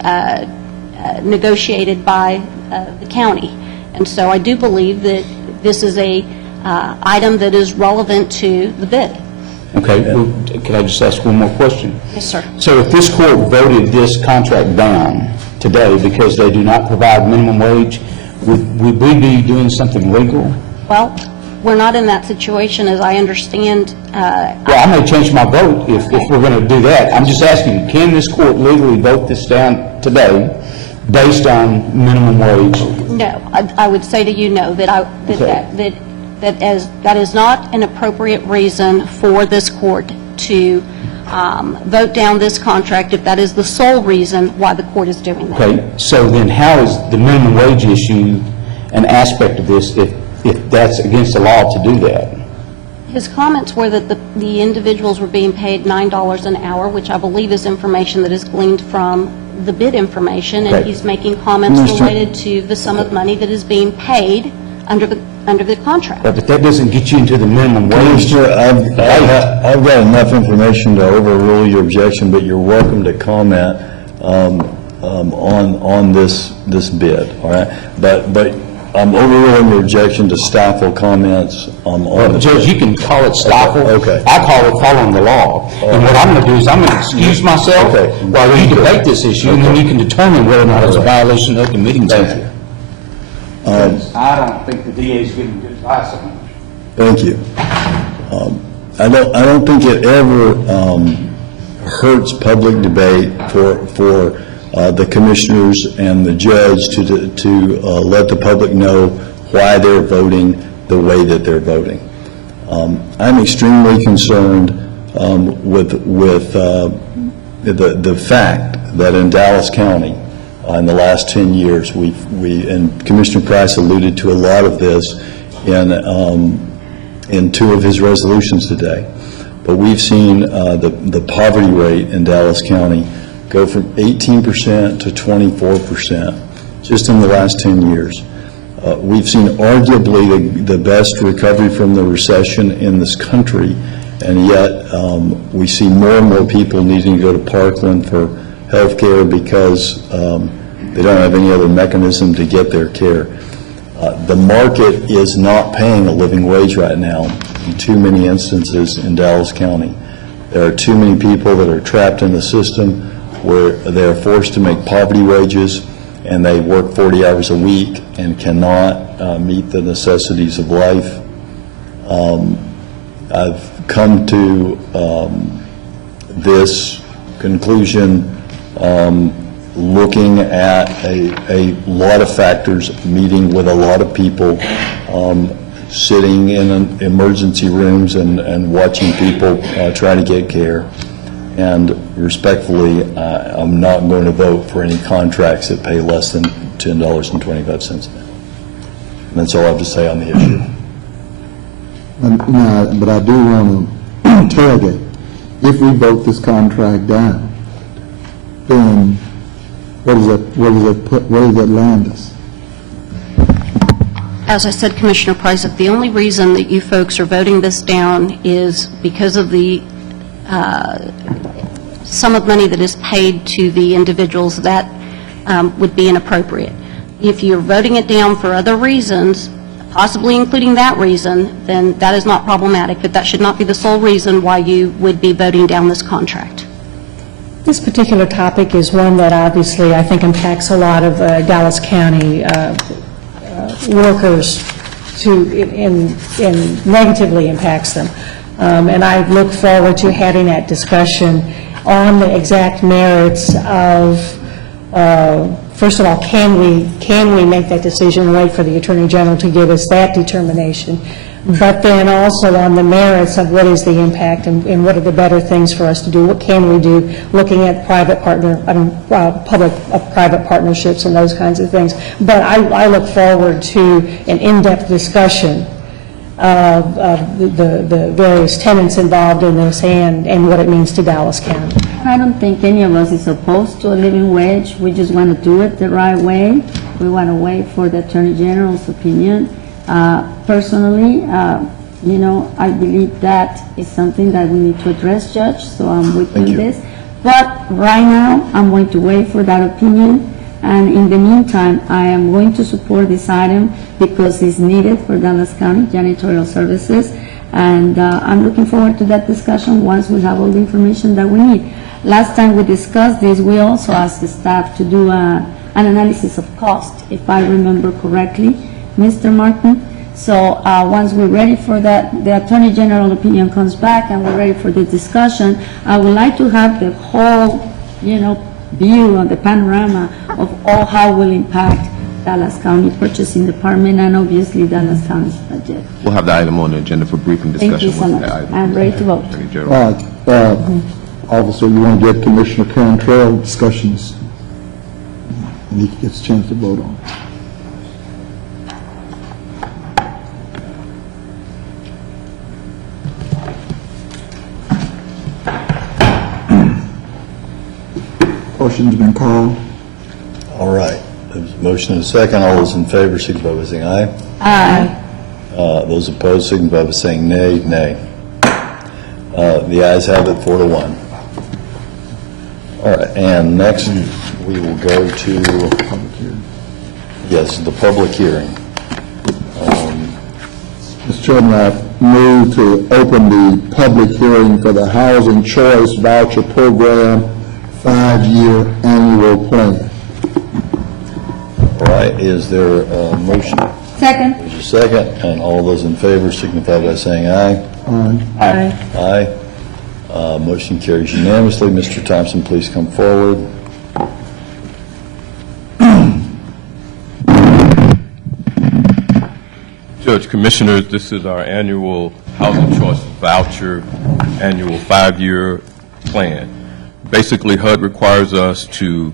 negotiated by the county. And so I do believe that this is a item that is relevant to the bid. Okay, well, can I just ask one more question? Yes, sir. So if this court voted this contract down today because they do not provide minimum wage, would we be doing something legal? Well, we're not in that situation, as I understand. Well, I may change my vote if we're going to do that. I'm just asking, can this court legally vote this down today based on minimum wage? No, I would say to you, no, that is not an appropriate reason for this court to vote down this contract if that is the sole reason why the court is doing that. Okay, so then how is the minimum wage issue an aspect of this if that's against the law to do that? His comments were that the individuals were being paid $9 an hour, which I believe is information that is gleaned from the bid information, and he's making comments related to the sum of money that is being paid under the contract. But that doesn't get you into the minimum wage. Commissioner, I've got enough information to overrule your objection, but you're welcome to comment on this bid, all right? But I'm overruling your objection to stifle comments on the Judge, you can call it stifle. Okay. I call it following the law. And what I'm going to do is I'm going to excuse myself while you debate this issue, and then you can determine whether or not it's a violation of the meeting. Thank you. I don't think the DA is giving good advice on it. Thank you. I don't think it ever hurts public debate for the commissioners and the judge to let the public know why they're voting the way that they're voting. I'm extremely concerned with the fact that in Dallas County, in the last 10 years, and Commissioner Price alluded to a lot of this in 2 of his resolutions today, but we've seen the poverty rate in Dallas County go from 18% to 24% just in the last 10 years. We've seen arguably the best recovery from the recession in this country, and yet we see more and more people needing to go to Parkland for health care because they don't have any other mechanism to get their care. The market is not paying a living wage right now in too many instances in Dallas County. There are too many people that are trapped in the system where they're forced to make poverty wages, and they work 40 hours a week and cannot meet the necessities of life. I've come to this conclusion looking at a lot of factors, meeting with a lot of people, sitting in emergency rooms and watching people try to get care. And respectfully, I'm not going to vote for any contracts that pay less than $10.25 an hour. And that's all I have to say on the issue. But I do want to interrogate. If we vote this contract down, then where does that land us? As I said, Commissioner Price, if the only reason that you folks are voting this down is because of the sum of money that is paid to the individuals, that would be inappropriate. If you're voting it down for other reasons, possibly including that reason, then that is not problematic, but that should not be the sole reason why you would be voting down this contract. This particular topic is one that obviously I think impacts a lot of Dallas County workers and negatively impacts them. And I look forward to having that discussion on the exact merits of, first of all, can we make that decision and wait for the Attorney General to give us that determination? But then also on the merits of what is the impact and what are the better things for us to do? What can we do? Looking at public-private partnerships and those kinds of things. But I look forward to an in-depth discussion of the various tenants involved in this and what it means to Dallas County. I don't think any of us is opposed to a living wage. We just want to do it the right way. We want to wait for the Attorney General's opinion. Personally, I believe that is something that we need to address, Judge, so I'm with you on this. But right now, I'm going to wait for that opinion, and in the meantime, I am going to support this item because it's needed for Dallas County janitorial services, and I'm looking forward to that discussion once we have all the information that we need. Last time we discussed this, we also asked the staff to do an analysis of cost, if I remember correctly, Mr. Martin. So once we're ready for that, the Attorney General opinion comes back and we're ready for the discussion, I would like to have the whole, view on the panorama of all how will impact Dallas County Purchasing Department and obviously Dallas County's budget. We'll have the item on the agenda for briefing discussion. Thank you so much. I'm ready to vote. Attorney General. Officer, you want to get Commissioner Cantrell discussions, and he gets a chance to vote on it. Question's been called. All right. There's a motion and a second. All those in favor signify by saying aye. Aye. Those opposed signify by saying nay. Nay. The ayes have it, 4-1. All right, and next we will go to the public hearing. Mr. Chairman, I move to open the public hearing for the Housing Choice Voucher Program 5-year annual plan. All right, is there a motion? Second. There's a second, and all those in favor signify by saying aye. Aye. Aye. Motion carries unanimously. Mr. Thompson, please come forward. Judge, Commissioners, this is our annual Housing Choice Voucher, annual 5-year plan. Basically, HUD requires us to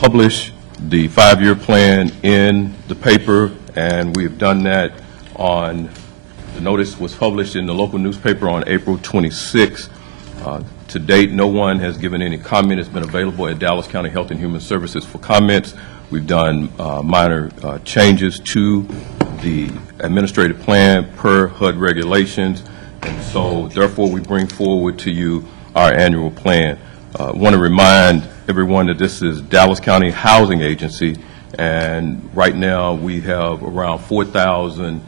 publish the 5-year plan in the paper, and we have done that on, the notice was published in the local newspaper on April 26th. To date, no one has given any comment. It's been available at Dallas County Health and Human Services for comments. We've done minor changes to the administrative plan per HUD regulations, and so therefore we bring forward to you our annual plan. I want to remind everyone that this is Dallas County Housing Agency, and right now we have around 4,000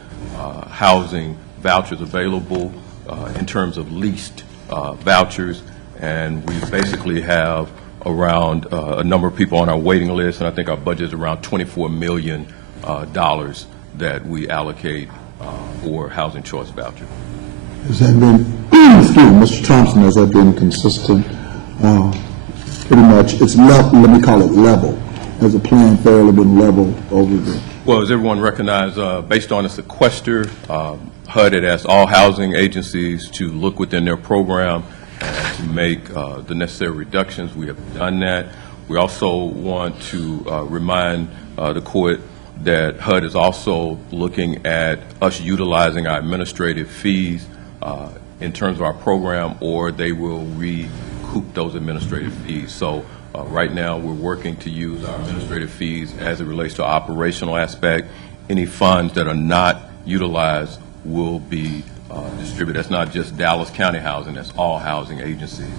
housing vouchers available in terms of leased vouchers, and we basically have around a number of people on our waiting list, and I think our budget is around $24 million that we allocate for housing choice voucher. Has that been, excuse me, Mr. Thompson, has that been consistent? Pretty much, it's level, let me call it level. Has the plan fairly been level over the? Well, as everyone recognized, based on the sequester, HUD had asked all housing agencies to look within their program to make the necessary reductions. We have done that. We also want to remind the court that HUD is also looking at us utilizing our administrative fees in terms of our program, or they will recoup those administrative fees. So right now, we're working to use our administrative fees as it relates to operational aspect. Any funds that are not utilized will be distributed. That's not just Dallas County Housing, that's all housing agencies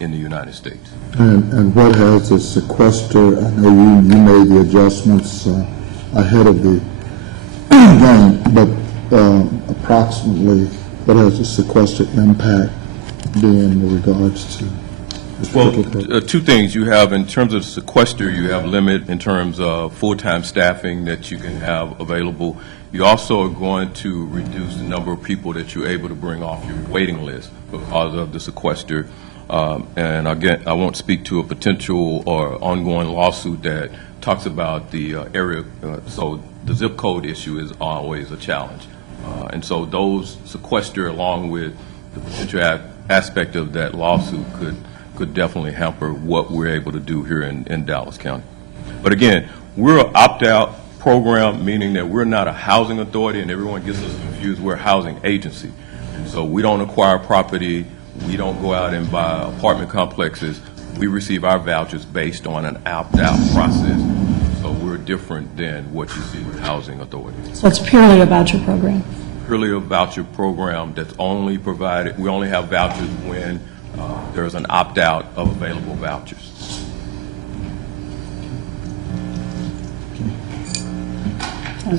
in the United States. And what has the sequester, I know you made the adjustments ahead of the game, but approximately what has the sequester impact been in regards to? Well, two things. You have, in terms of sequester, you have limit in terms of full-time staffing that you can have available. You also are going to reduce the number of people that you're able to bring off your waiting list because of the sequester. And again, I won't speak to a potential or ongoing lawsuit that talks about the area. So the zip code issue is always a challenge. And so those sequester, along with the potential aspect of that lawsuit, could definitely hamper what we're able to do here in Dallas County. But again, we're an opt-out program, meaning that we're not a housing authority, and everyone gets us confused. We're a housing agency. And so we don't acquire property. We don't go out and buy apartment complexes. We receive our vouchers based on an opt-out process. So we're different than what you see with housing authorities. So it's purely a voucher program? Purely a voucher program that's only provided, we only have vouchers when there's an opt-out of available vouchers.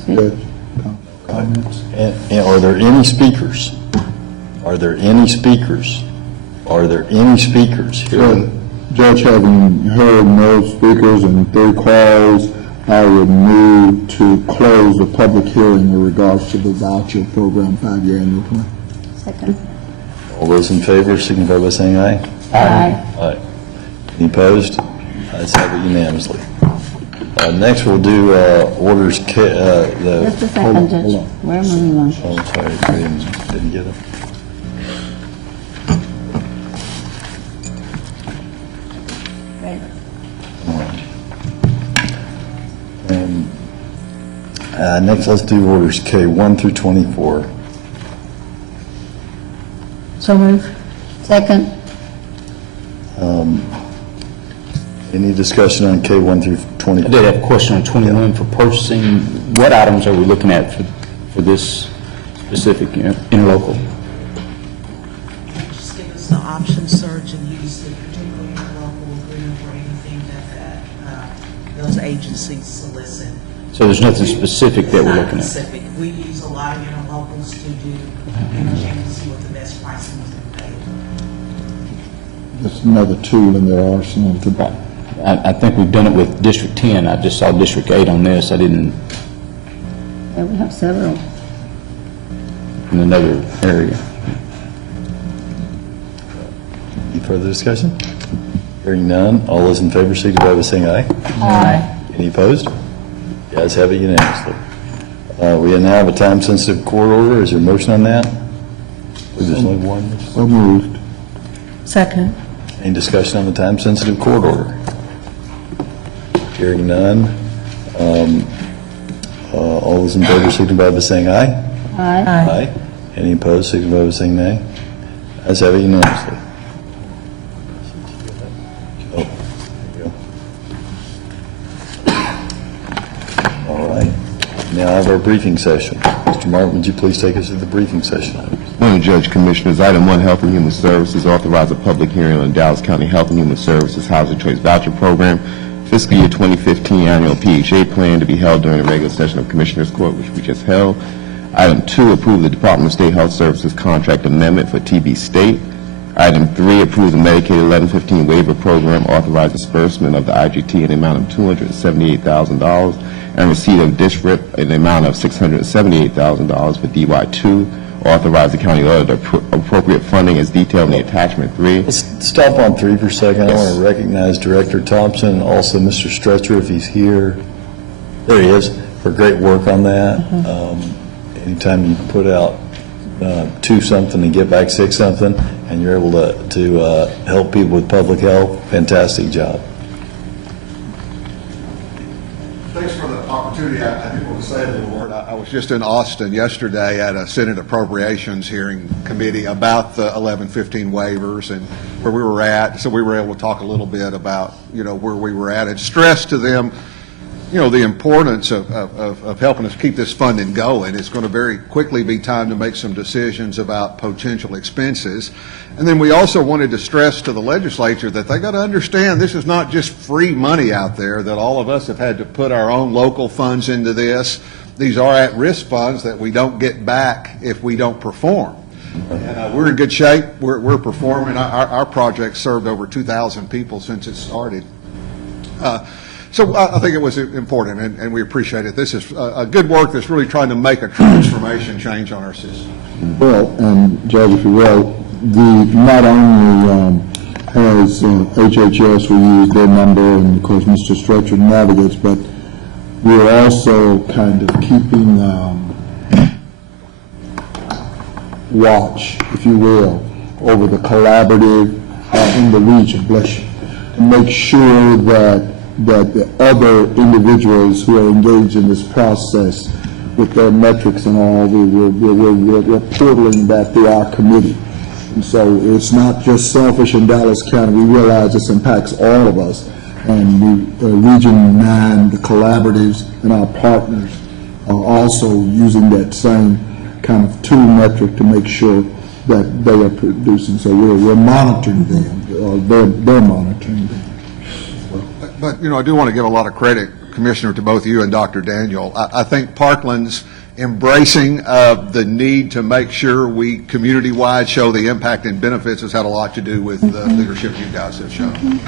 Good. Comments? And are there any speakers? Are there any speakers? Are there any speakers here? Judge, having heard no speakers and 3 calls, I would move to close the public hearing in regards to the voucher program 5-year annual plan. Second. All those in favor signify by saying aye. Aye. Aye. Any opposed? Ayes have it unanimously. Next, we'll do orders, Just a second, Judge. We're moving on. Oh, sorry, didn't get it. Right. Next, let's do orders K 1 through 24. So move. Second. Any discussion on K 1 through 24? I did have a question on 21 for purchasing. What items are we looking at for this specific interlocal? Just give us the option search and use the particular interlocal agreement or anything that those agencies solicit. So there's nothing specific that we're looking at? Specific. We use a lot of interlocals to do interchange to see what the best pricing is available. It's another tool in their arsenal to buy. I think we've done it with District 10. I just saw District 8 on this. I didn't Yeah, we have several. in another area. Any further discussion? Hearing none, all those in favor signify by saying aye. Aye. Any opposed? The ayes have it unanimously. We now have a time-sensitive court order. Is there a motion on that? I believe there's only one. So moved. Second. Any discussion on the time-sensitive court order? Hearing none, all those in favor signify by saying aye. Aye. Aye. Any opposed signify by saying nay. Ayes have it unanimously. Oh, there you go. All right. Now I have our briefing session. Mr. Martin, would you please take us through the briefing session? Morning, Judge, Commissioners. Item 1, Health and Human Services, authorize a public hearing on the Dallas County Health and Human Services Housing Choice Voucher Program, fiscal year 2015 annual PHA plan to be held during the regular session of Commissioners Court, which we just held. Item 2, approve the Department of State Health Services contract amendment for TB State. Item 3, approve the Medicaid 1115 waiver program, authorize disbursement of the IGT in the amount of $278,000 and receipt of DSRIP in the amount of $678,000 for DY2. Authorize the county auditor to appropriate funding as detailed in the attachment 3. Let's stop on 3 for a second. I want to recognize Director Thompson, also Mr. Stretcher, if he's here. There he is, for great work on that. Anytime you put out 2 something and get back 6 something, and you're able to help people with public health, fantastic job. Thanks for the opportunity. I do want to say a little word. I was just in Austin yesterday at a Senate Appropriations hearing committee about the 1115 waivers and where we were at. So we were able to talk a little bit about, where we were at and stress to them, the importance of helping us keep this funding going. It's going to very quickly be time to make some decisions about potential expenses. And then we also wanted to stress to the legislature that they got to understand this is not just free money out there, that all of us have had to put our own local funds into this. These are at-risk funds that we don't get back if we don't perform. And we're in good shape. We're performing. Our project served over 2,000 people since it started. So I think it was important, and we appreciate it. This is a good work that's really trying to make a transformation change on our system. Well, Judge, if you will, not only has HHS reused their number, and of course Mr. Stretcher navigates, but we're also kind of keeping watch, if you will, over the collaborative in the region, bless you, to make sure that the other individuals who are engaged in this process with their metrics and all, we're portaling that through our committee. And so it's not just selfish in Dallas County. We realize this impacts all of us. And Region 9, the collaboratives, and our partners are also using that same kind of tool metric to make sure that they are producing. So we're monitoring them, or they're monitoring them. But, I do want to give a lot of credit, Commissioner, to both you and Dr. Daniel. I think Parkland's embracing of the need to make sure we community-wide show the impact and benefits has had a lot to do with the leadership you guys have shown.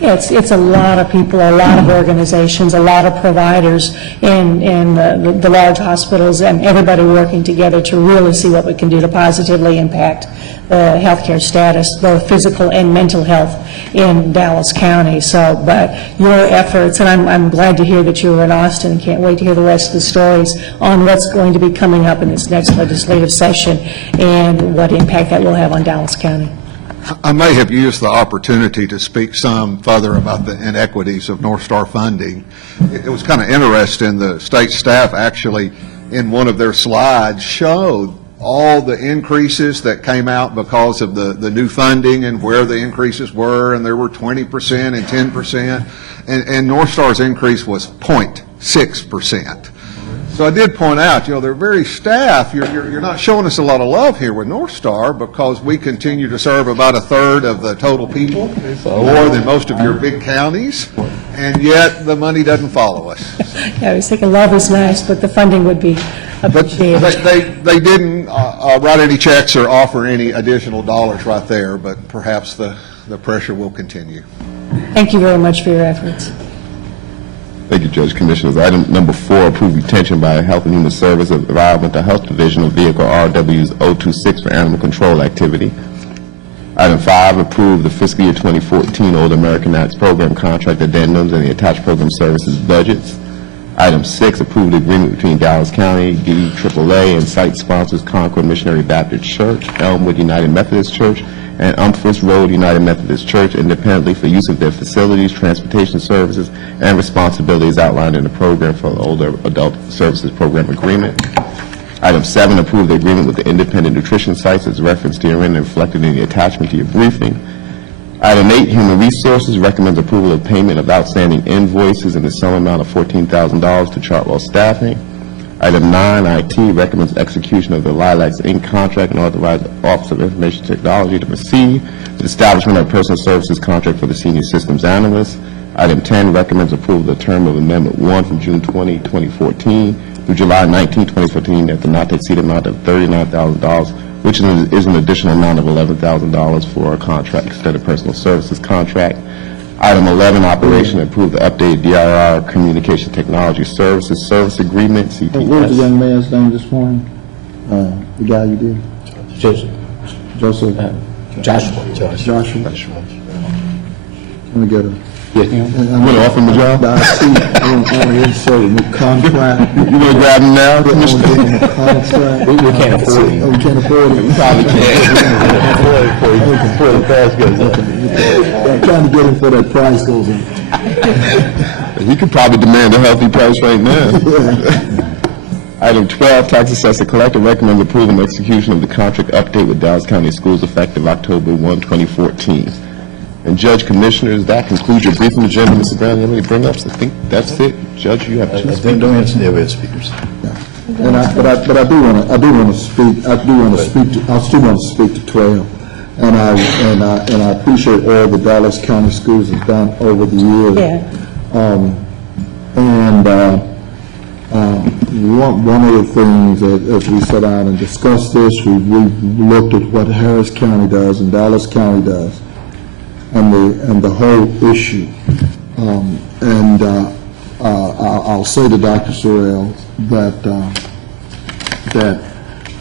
Yeah, it's a lot of people, a lot of organizations, a lot of providers in the large hospitals, and everybody working together to really see what we can do to positively impact the healthcare status, both physical and mental health in Dallas County. So, but your efforts, and I'm glad to hear that you were in Austin, and can't wait to hear the rest of the stories on what's going to be coming up in this next legislative session and what impact that will have on Dallas County. I may have used the opportunity to speak some further about the inequities of North Star funding. It was kind of interesting. The state staff actually, in one of their slides, showed all the increases that came out because of the new funding and where the increases were, and there were 20% and 10%, and North Star's increase was 0.6%. So I did point out, their very staff, you're not showing us a lot of love here with North Star because we continue to serve about a third of the total people, more than most of your big counties, and yet the money doesn't follow us. Yeah, I was thinking love is nice, but the funding would be appreciated. But they didn't write any checks or offer any additional dollars right there, but perhaps the pressure will continue. Thank you very much for your efforts. Thank you, Judge. Commissioners. Item number 4, approve retention by Health and Human Services of Environmental Health Division of Vehicle RWs 026 for animal control activity. Item 5, approve the fiscal year 2014 Old American Acts program contract addendums and the attached program services budgets. Item 6, approve the agreement between Dallas County, DAAA, and site sponsors Concord Missionary Baptist Church, Elmwood United Methodist Church, and Umphress Road United Methodist Church independently for use of their facilities, transportation services, and responsibilities outlined in the program for the Older Adult Services Program Agreement. Item 7, approve the agreement with the independent nutrition sites as referenced herein and reflected in the attachment to your briefing. Item 8, Human Resources recommends approval of payment of outstanding invoices in the sum amount of $14,000 to Chartwell Staffing. Item 9, IT recommends execution of the Lilacs Inc. contract and authorize the Office of Information Technology to proceed to the establishment of personal services contract for the Senior Systems Analyst. Item 10 recommends approval of the term of Amendment 1 from June 20, 2014 through July 19, 2014 at the not to exceed amount of $39,000 which is an additional amount of $11,000 for a contract, extended personal services contract. Item 11, operation, approve the updated DRR Communication Technology Services Service Agreement, CTS. What was the young man's name this morning? The guy you did? Joseph. Joseph? Joshua. Joshua? Let me get him. You want to offer him the job? I see, I want to insert a new contract. You want to grab him now, Commissioner? Contract. We can't afford it. Oh, we can't afford it? Probably can't. Before the price goes up. I'm trying to get him before that price goes up. He could probably demand a healthy price right now. Item 12, tax assessor collector recommends approval and execution of the contract update with Dallas County Schools effective October 1, 2014. And Judge, Commissioners, that concludes your briefing agenda. Mr. Brown, you have any bring-ups? I think that's it. Judge, you have two speakers. Don't answer, yeah, we have speakers. And I still want to speak to 12. And I appreciate all the Dallas County Schools have done over the years. Yeah. One of the things, as we sat down and discussed this, we looked at what Harris County does and Dallas County does, and the whole issue. I'll say to Dr. Sorrell that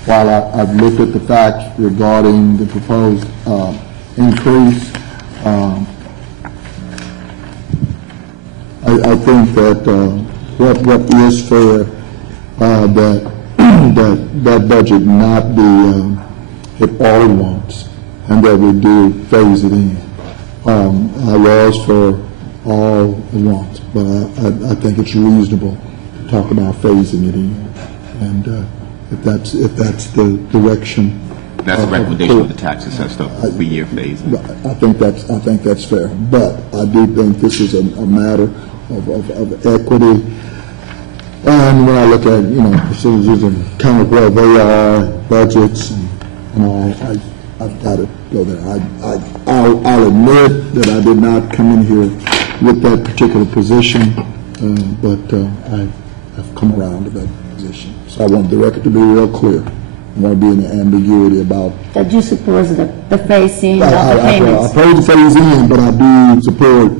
while I've looked at the facts regarding the proposed increase, I think that what is fair, that budget not be hit all at once, and that we do phase it in. I was for all at once, but I think it's reasonable to talk about phasing it in, and if that's the direction. That's the recommendation of the tax assessor, a 3-year phase. I think that's fair, but I do think this is a matter of equity. And when I look at, percentages and kind of where they are, budgets and all, I've got to go there. I'll admit that I did not come in here with that particular position, but I've come around to that position. So I want the record to be real clear. I want to be in the ambiguity about. That you support the phasing of the I payments. oppose the phase in, but I do support,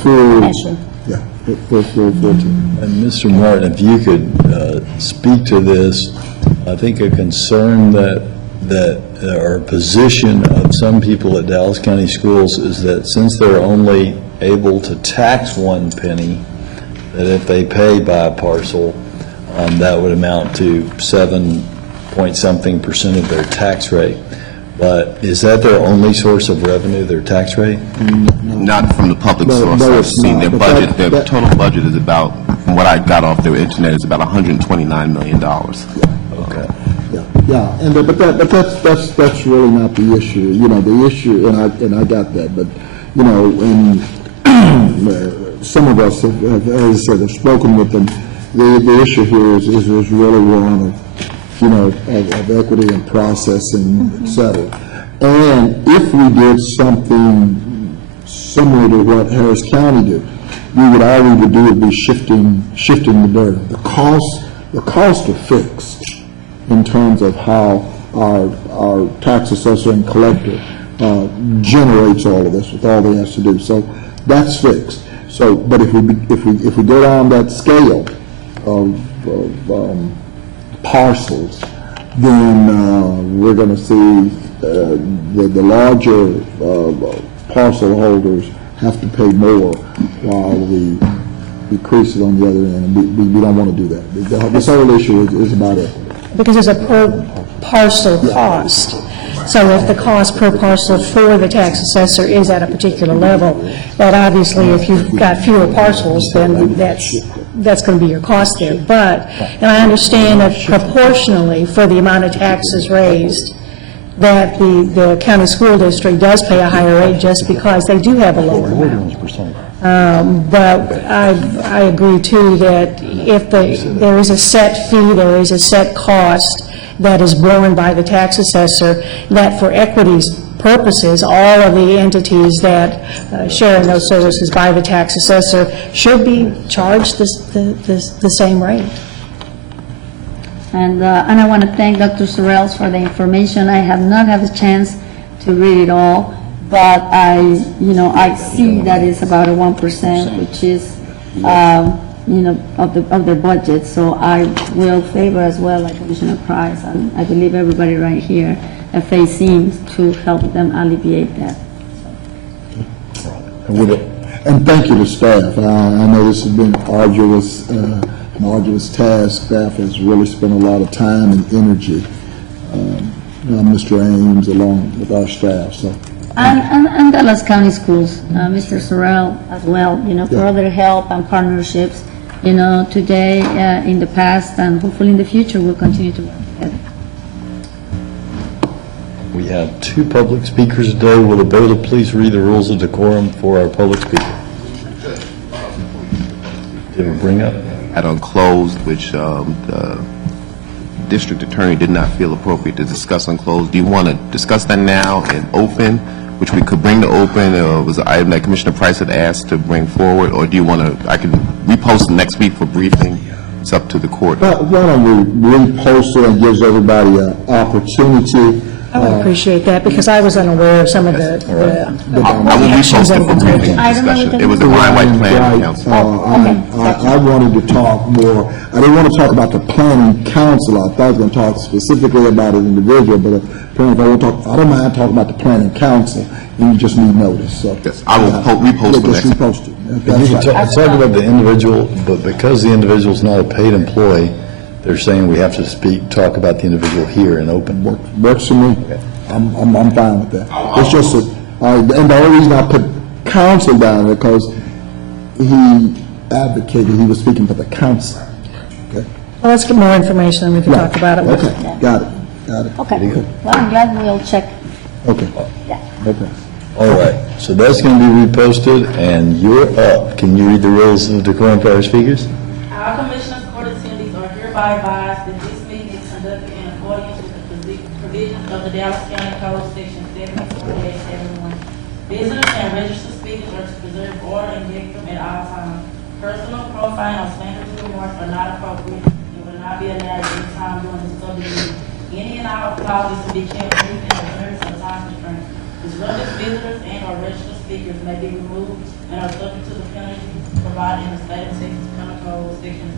full. Measure. Yeah, full 14. And Mr. Martin, if you could speak to this, I think a concern that or a position of some people at Dallas County Schools is that since they're only able to tax 1 penny, that if they pay by a parcel, that would amount to 7-point-something% of their tax rate. But is that their only source of revenue, their tax rate? Not from the public source. No, I've it's seen not. their But budget, their total budget is about, from what I got off their internet, is about $129 million. Okay. Yeah, but that's really not the issue. The issue, and I got that, but and some of us have, as I said, have spoken with them. The issue here is really one of equity and processing, et cetera. And if we did something similar to what Harris County did, all we would do would be shifting the burden. The costs are fixed in terms of how our tax assessor and collector generates all of this with all they has to do. So that's fixed. So, but if we go down that scale of parcels, then we're going to see the larger parcel holders have to pay more while the decreases on the other end. We don't want to do that. This whole issue is about equity. Because there's a per parcel cost. So if the cost per parcel for the tax assessor is at a particular level, that obviously if you've got fewer parcels, then that's going to be your cost there. But, and I understand that proportionally for the amount of taxes raised, that the county school district does pay a higher rate just because they do have a lower amount. But I agree too that if there is a set fee, there is a set cost that is borne by the tax assessor, that for equity's purposes, all of the entities that share in those services by the tax assessor should be charged the same rate. And I want to thank Dr. Sorrells for the information. I have not had a chance to read it all, but I see that it's about a 1%, which is, of their budget. So I will favor as well, like Commissioner Price, and I believe everybody right here, FA seems to help them alleviate that. And thank you to staff. I know this has been an arduous task. Staff has really spent a lot of time and energy. Mr. Ames along with our staff, so. And Dallas County Schools, Mr. Sorrell as well, for other help and partnerships, today, in the past, and hopefully in the future, we'll continue to work together. We have two public speakers today. Will the board please read the rules of decorum for our public speaker? Did we bring up? At unclosed, which the district attorney did not feel appropriate to discuss unclosed. Do you want to discuss that now in open, which we could bring to open? Was an item that Commissioner Price had asked to bring forward, or do you want to? I can repost it next week for briefing. It's up to the court. Why don't we repost it and gives everybody an opportunity? I would appreciate that, because I was unaware of some of the I will actions repost that it for were briefing taken. discussion. It was the Ryan White Planning Council. I wanted to talk more, I didn't want to talk about the planning council. I thought I was going to talk specifically about an individual, but apparently I don't mind talking about the planning council, and you just need notice, so. Yes, I will repost it Just next repost it. You That's can right. talk about the individual, but because the individual's not a paid employee, they're saying we have to talk about the individual here in open. Works for me. I'm fine with that. It's just that, and the only reason I put council down there, because he advocated, he was speaking for the council. Okay? Well, let's get more information and we can talk about it. Okay, got it. Okay, well, I'm glad we'll check. Okay. Yeah. Okay. All right, so that's going to be reposted, and you're up. Can you read the rules of decorum for our speakers? Our commissioners' court attendees are hereby advised that this meeting is conducted in accordance with the provisions of the Dallas County Code, Section 74871. Visitors and registered speakers are to preserve order and decorum at all times. Personal profiling or slanderous remarks are not appropriate and will not be allowed at any time during this public meeting. Any and all clauses to be kept brief and observance of time constraints. Disruptive visitors and or registered speakers may be removed and are subject to the penalties provided in the state of Texas Penal Code, Sections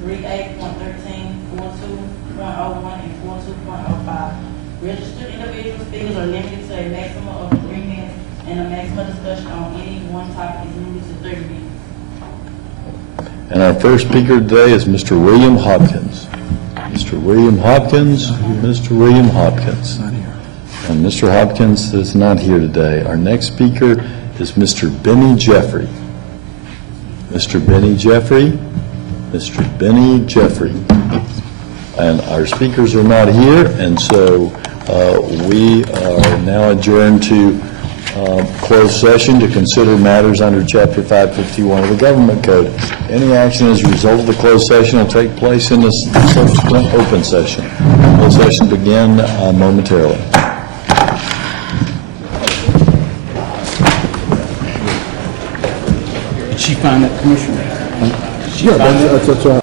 3A.13, 42.01, and 42.05. Registered individual speakers are limited to a maximum of 3 minutes, and a maximum discussion on any one topic is limited to 30 minutes. And our first speaker today is Mr. William Hopkins. Mr. William Hopkins, Mr. William Hopkins. And Mr. Hopkins is not here today. Our next speaker is Mr. Benny Jeffrey. Mr. Benny Jeffrey, Mr. Benny Jeffrey. And our speakers are not here, and so we are now adjourned to closed session to consider matters under Chapter 551 of the Government Code. Any action as a result of the closed session will take place in the subsequent open session. Closed session begin momentarily. Did she find that, Commissioner? Yeah, that's right.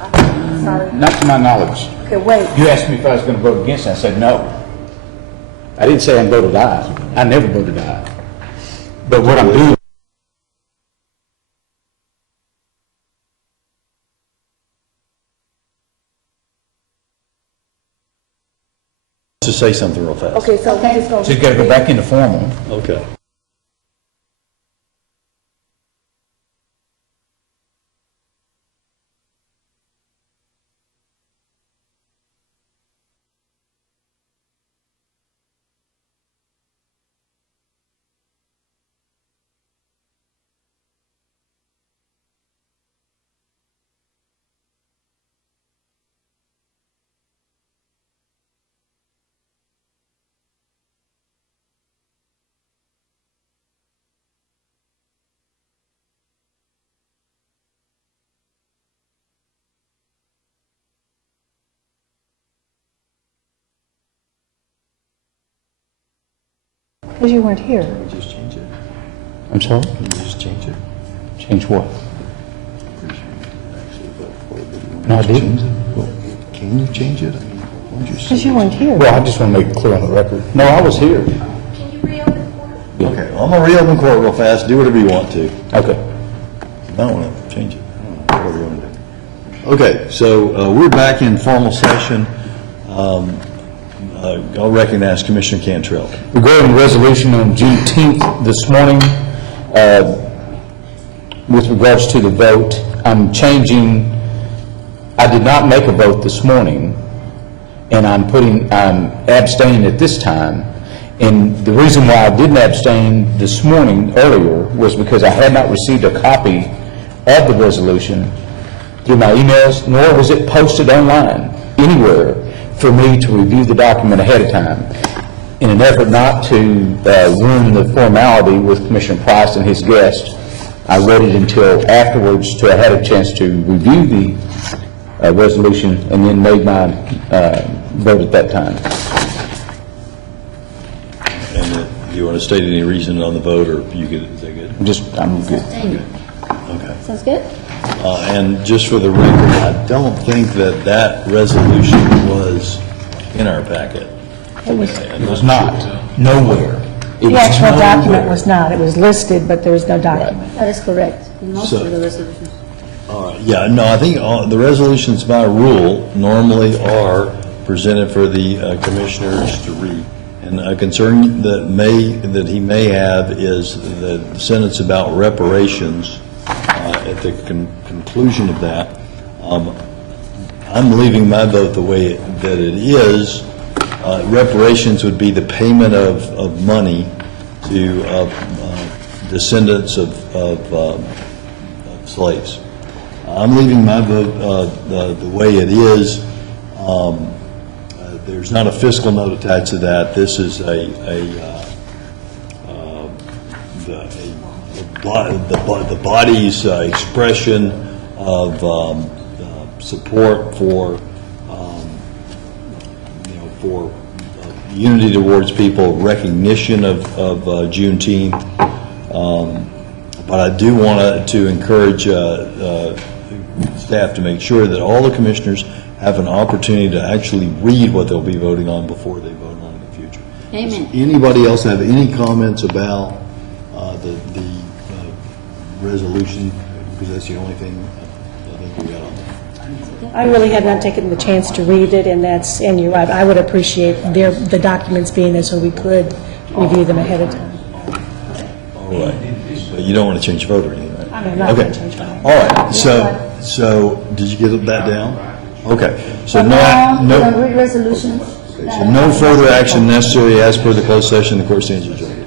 Sorry. Not to my knowledge. Okay, wait. You asked me if I was going to vote against it. I said no. I didn't say I'm voted aye. I never voted aye. But what I'm doing. To say something real fast. Okay, so he's going So you got to go back into formal. Okay. Because you weren't here. Just change it. I'm sorry? Can you just change it? Change what? No, I didn't. Can you change it? I mean, why don't you say- Because you weren't here. Well, I just want to make it clear on the record. No, I was here. Okay, well, I'm gonna reopen court real fast, do whatever you want to. Okay. I don't want to change it. I don't know, whatever you want to do. Okay, so we're back in formal session. I'll recognize Commissioner Cantrell. Regarding the resolution on Juneteenth this morning, with regards to the vote, I'm changing, I did not make a vote this morning, and I'm abstaining at this time. And the reason why I didn't abstain this morning earlier was because I had not received a copy of the resolution through my emails, nor was it posted online anywhere for me to review the document ahead of time. In an effort not to ruin the formality with Commissioner Price and his guest, I waited until afterwards till I had a chance to review the resolution and then made my vote at that time. And do you want to state any reason on the vote, or you good, is that good? I'm good. Okay. Sounds good? And just for the record, I don't think that resolution was in our packet. It was, It was not, nowhere. the actual document was not. It was listed, but there was no document. That is correct. In most So- of the resolutions. All right, yeah, no, I think the resolutions by rule normally are presented for the commissioners to read. And a concern that he may have is the sentence about reparations at the conclusion of that. I'm leaving my vote the way that it is. Reparations would be the payment of money to descendants of slaves. I'm leaving my vote the way it is. There's not a fiscal note attached to that. This is the body's expression of support for for unity towards people, recognition of Juneteenth. But I do want to encourage staff to make sure that all the commissioners have an opportunity to actually read what they'll be voting on before they vote on it in the future. Amen. Does anybody else have any comments about the resolution? Because that's the only thing I think we got on there. I really had not taken the chance to read it, and you're right, I would appreciate the documents being there so we could review them ahead of time. All right. But you don't want to change your vote or anything, right? I'm not going to change mine. All right. So did you get that down? Okay. So But now, we're going to read resolutions. so no further action necessary as per the closed session. The court stands adjourned.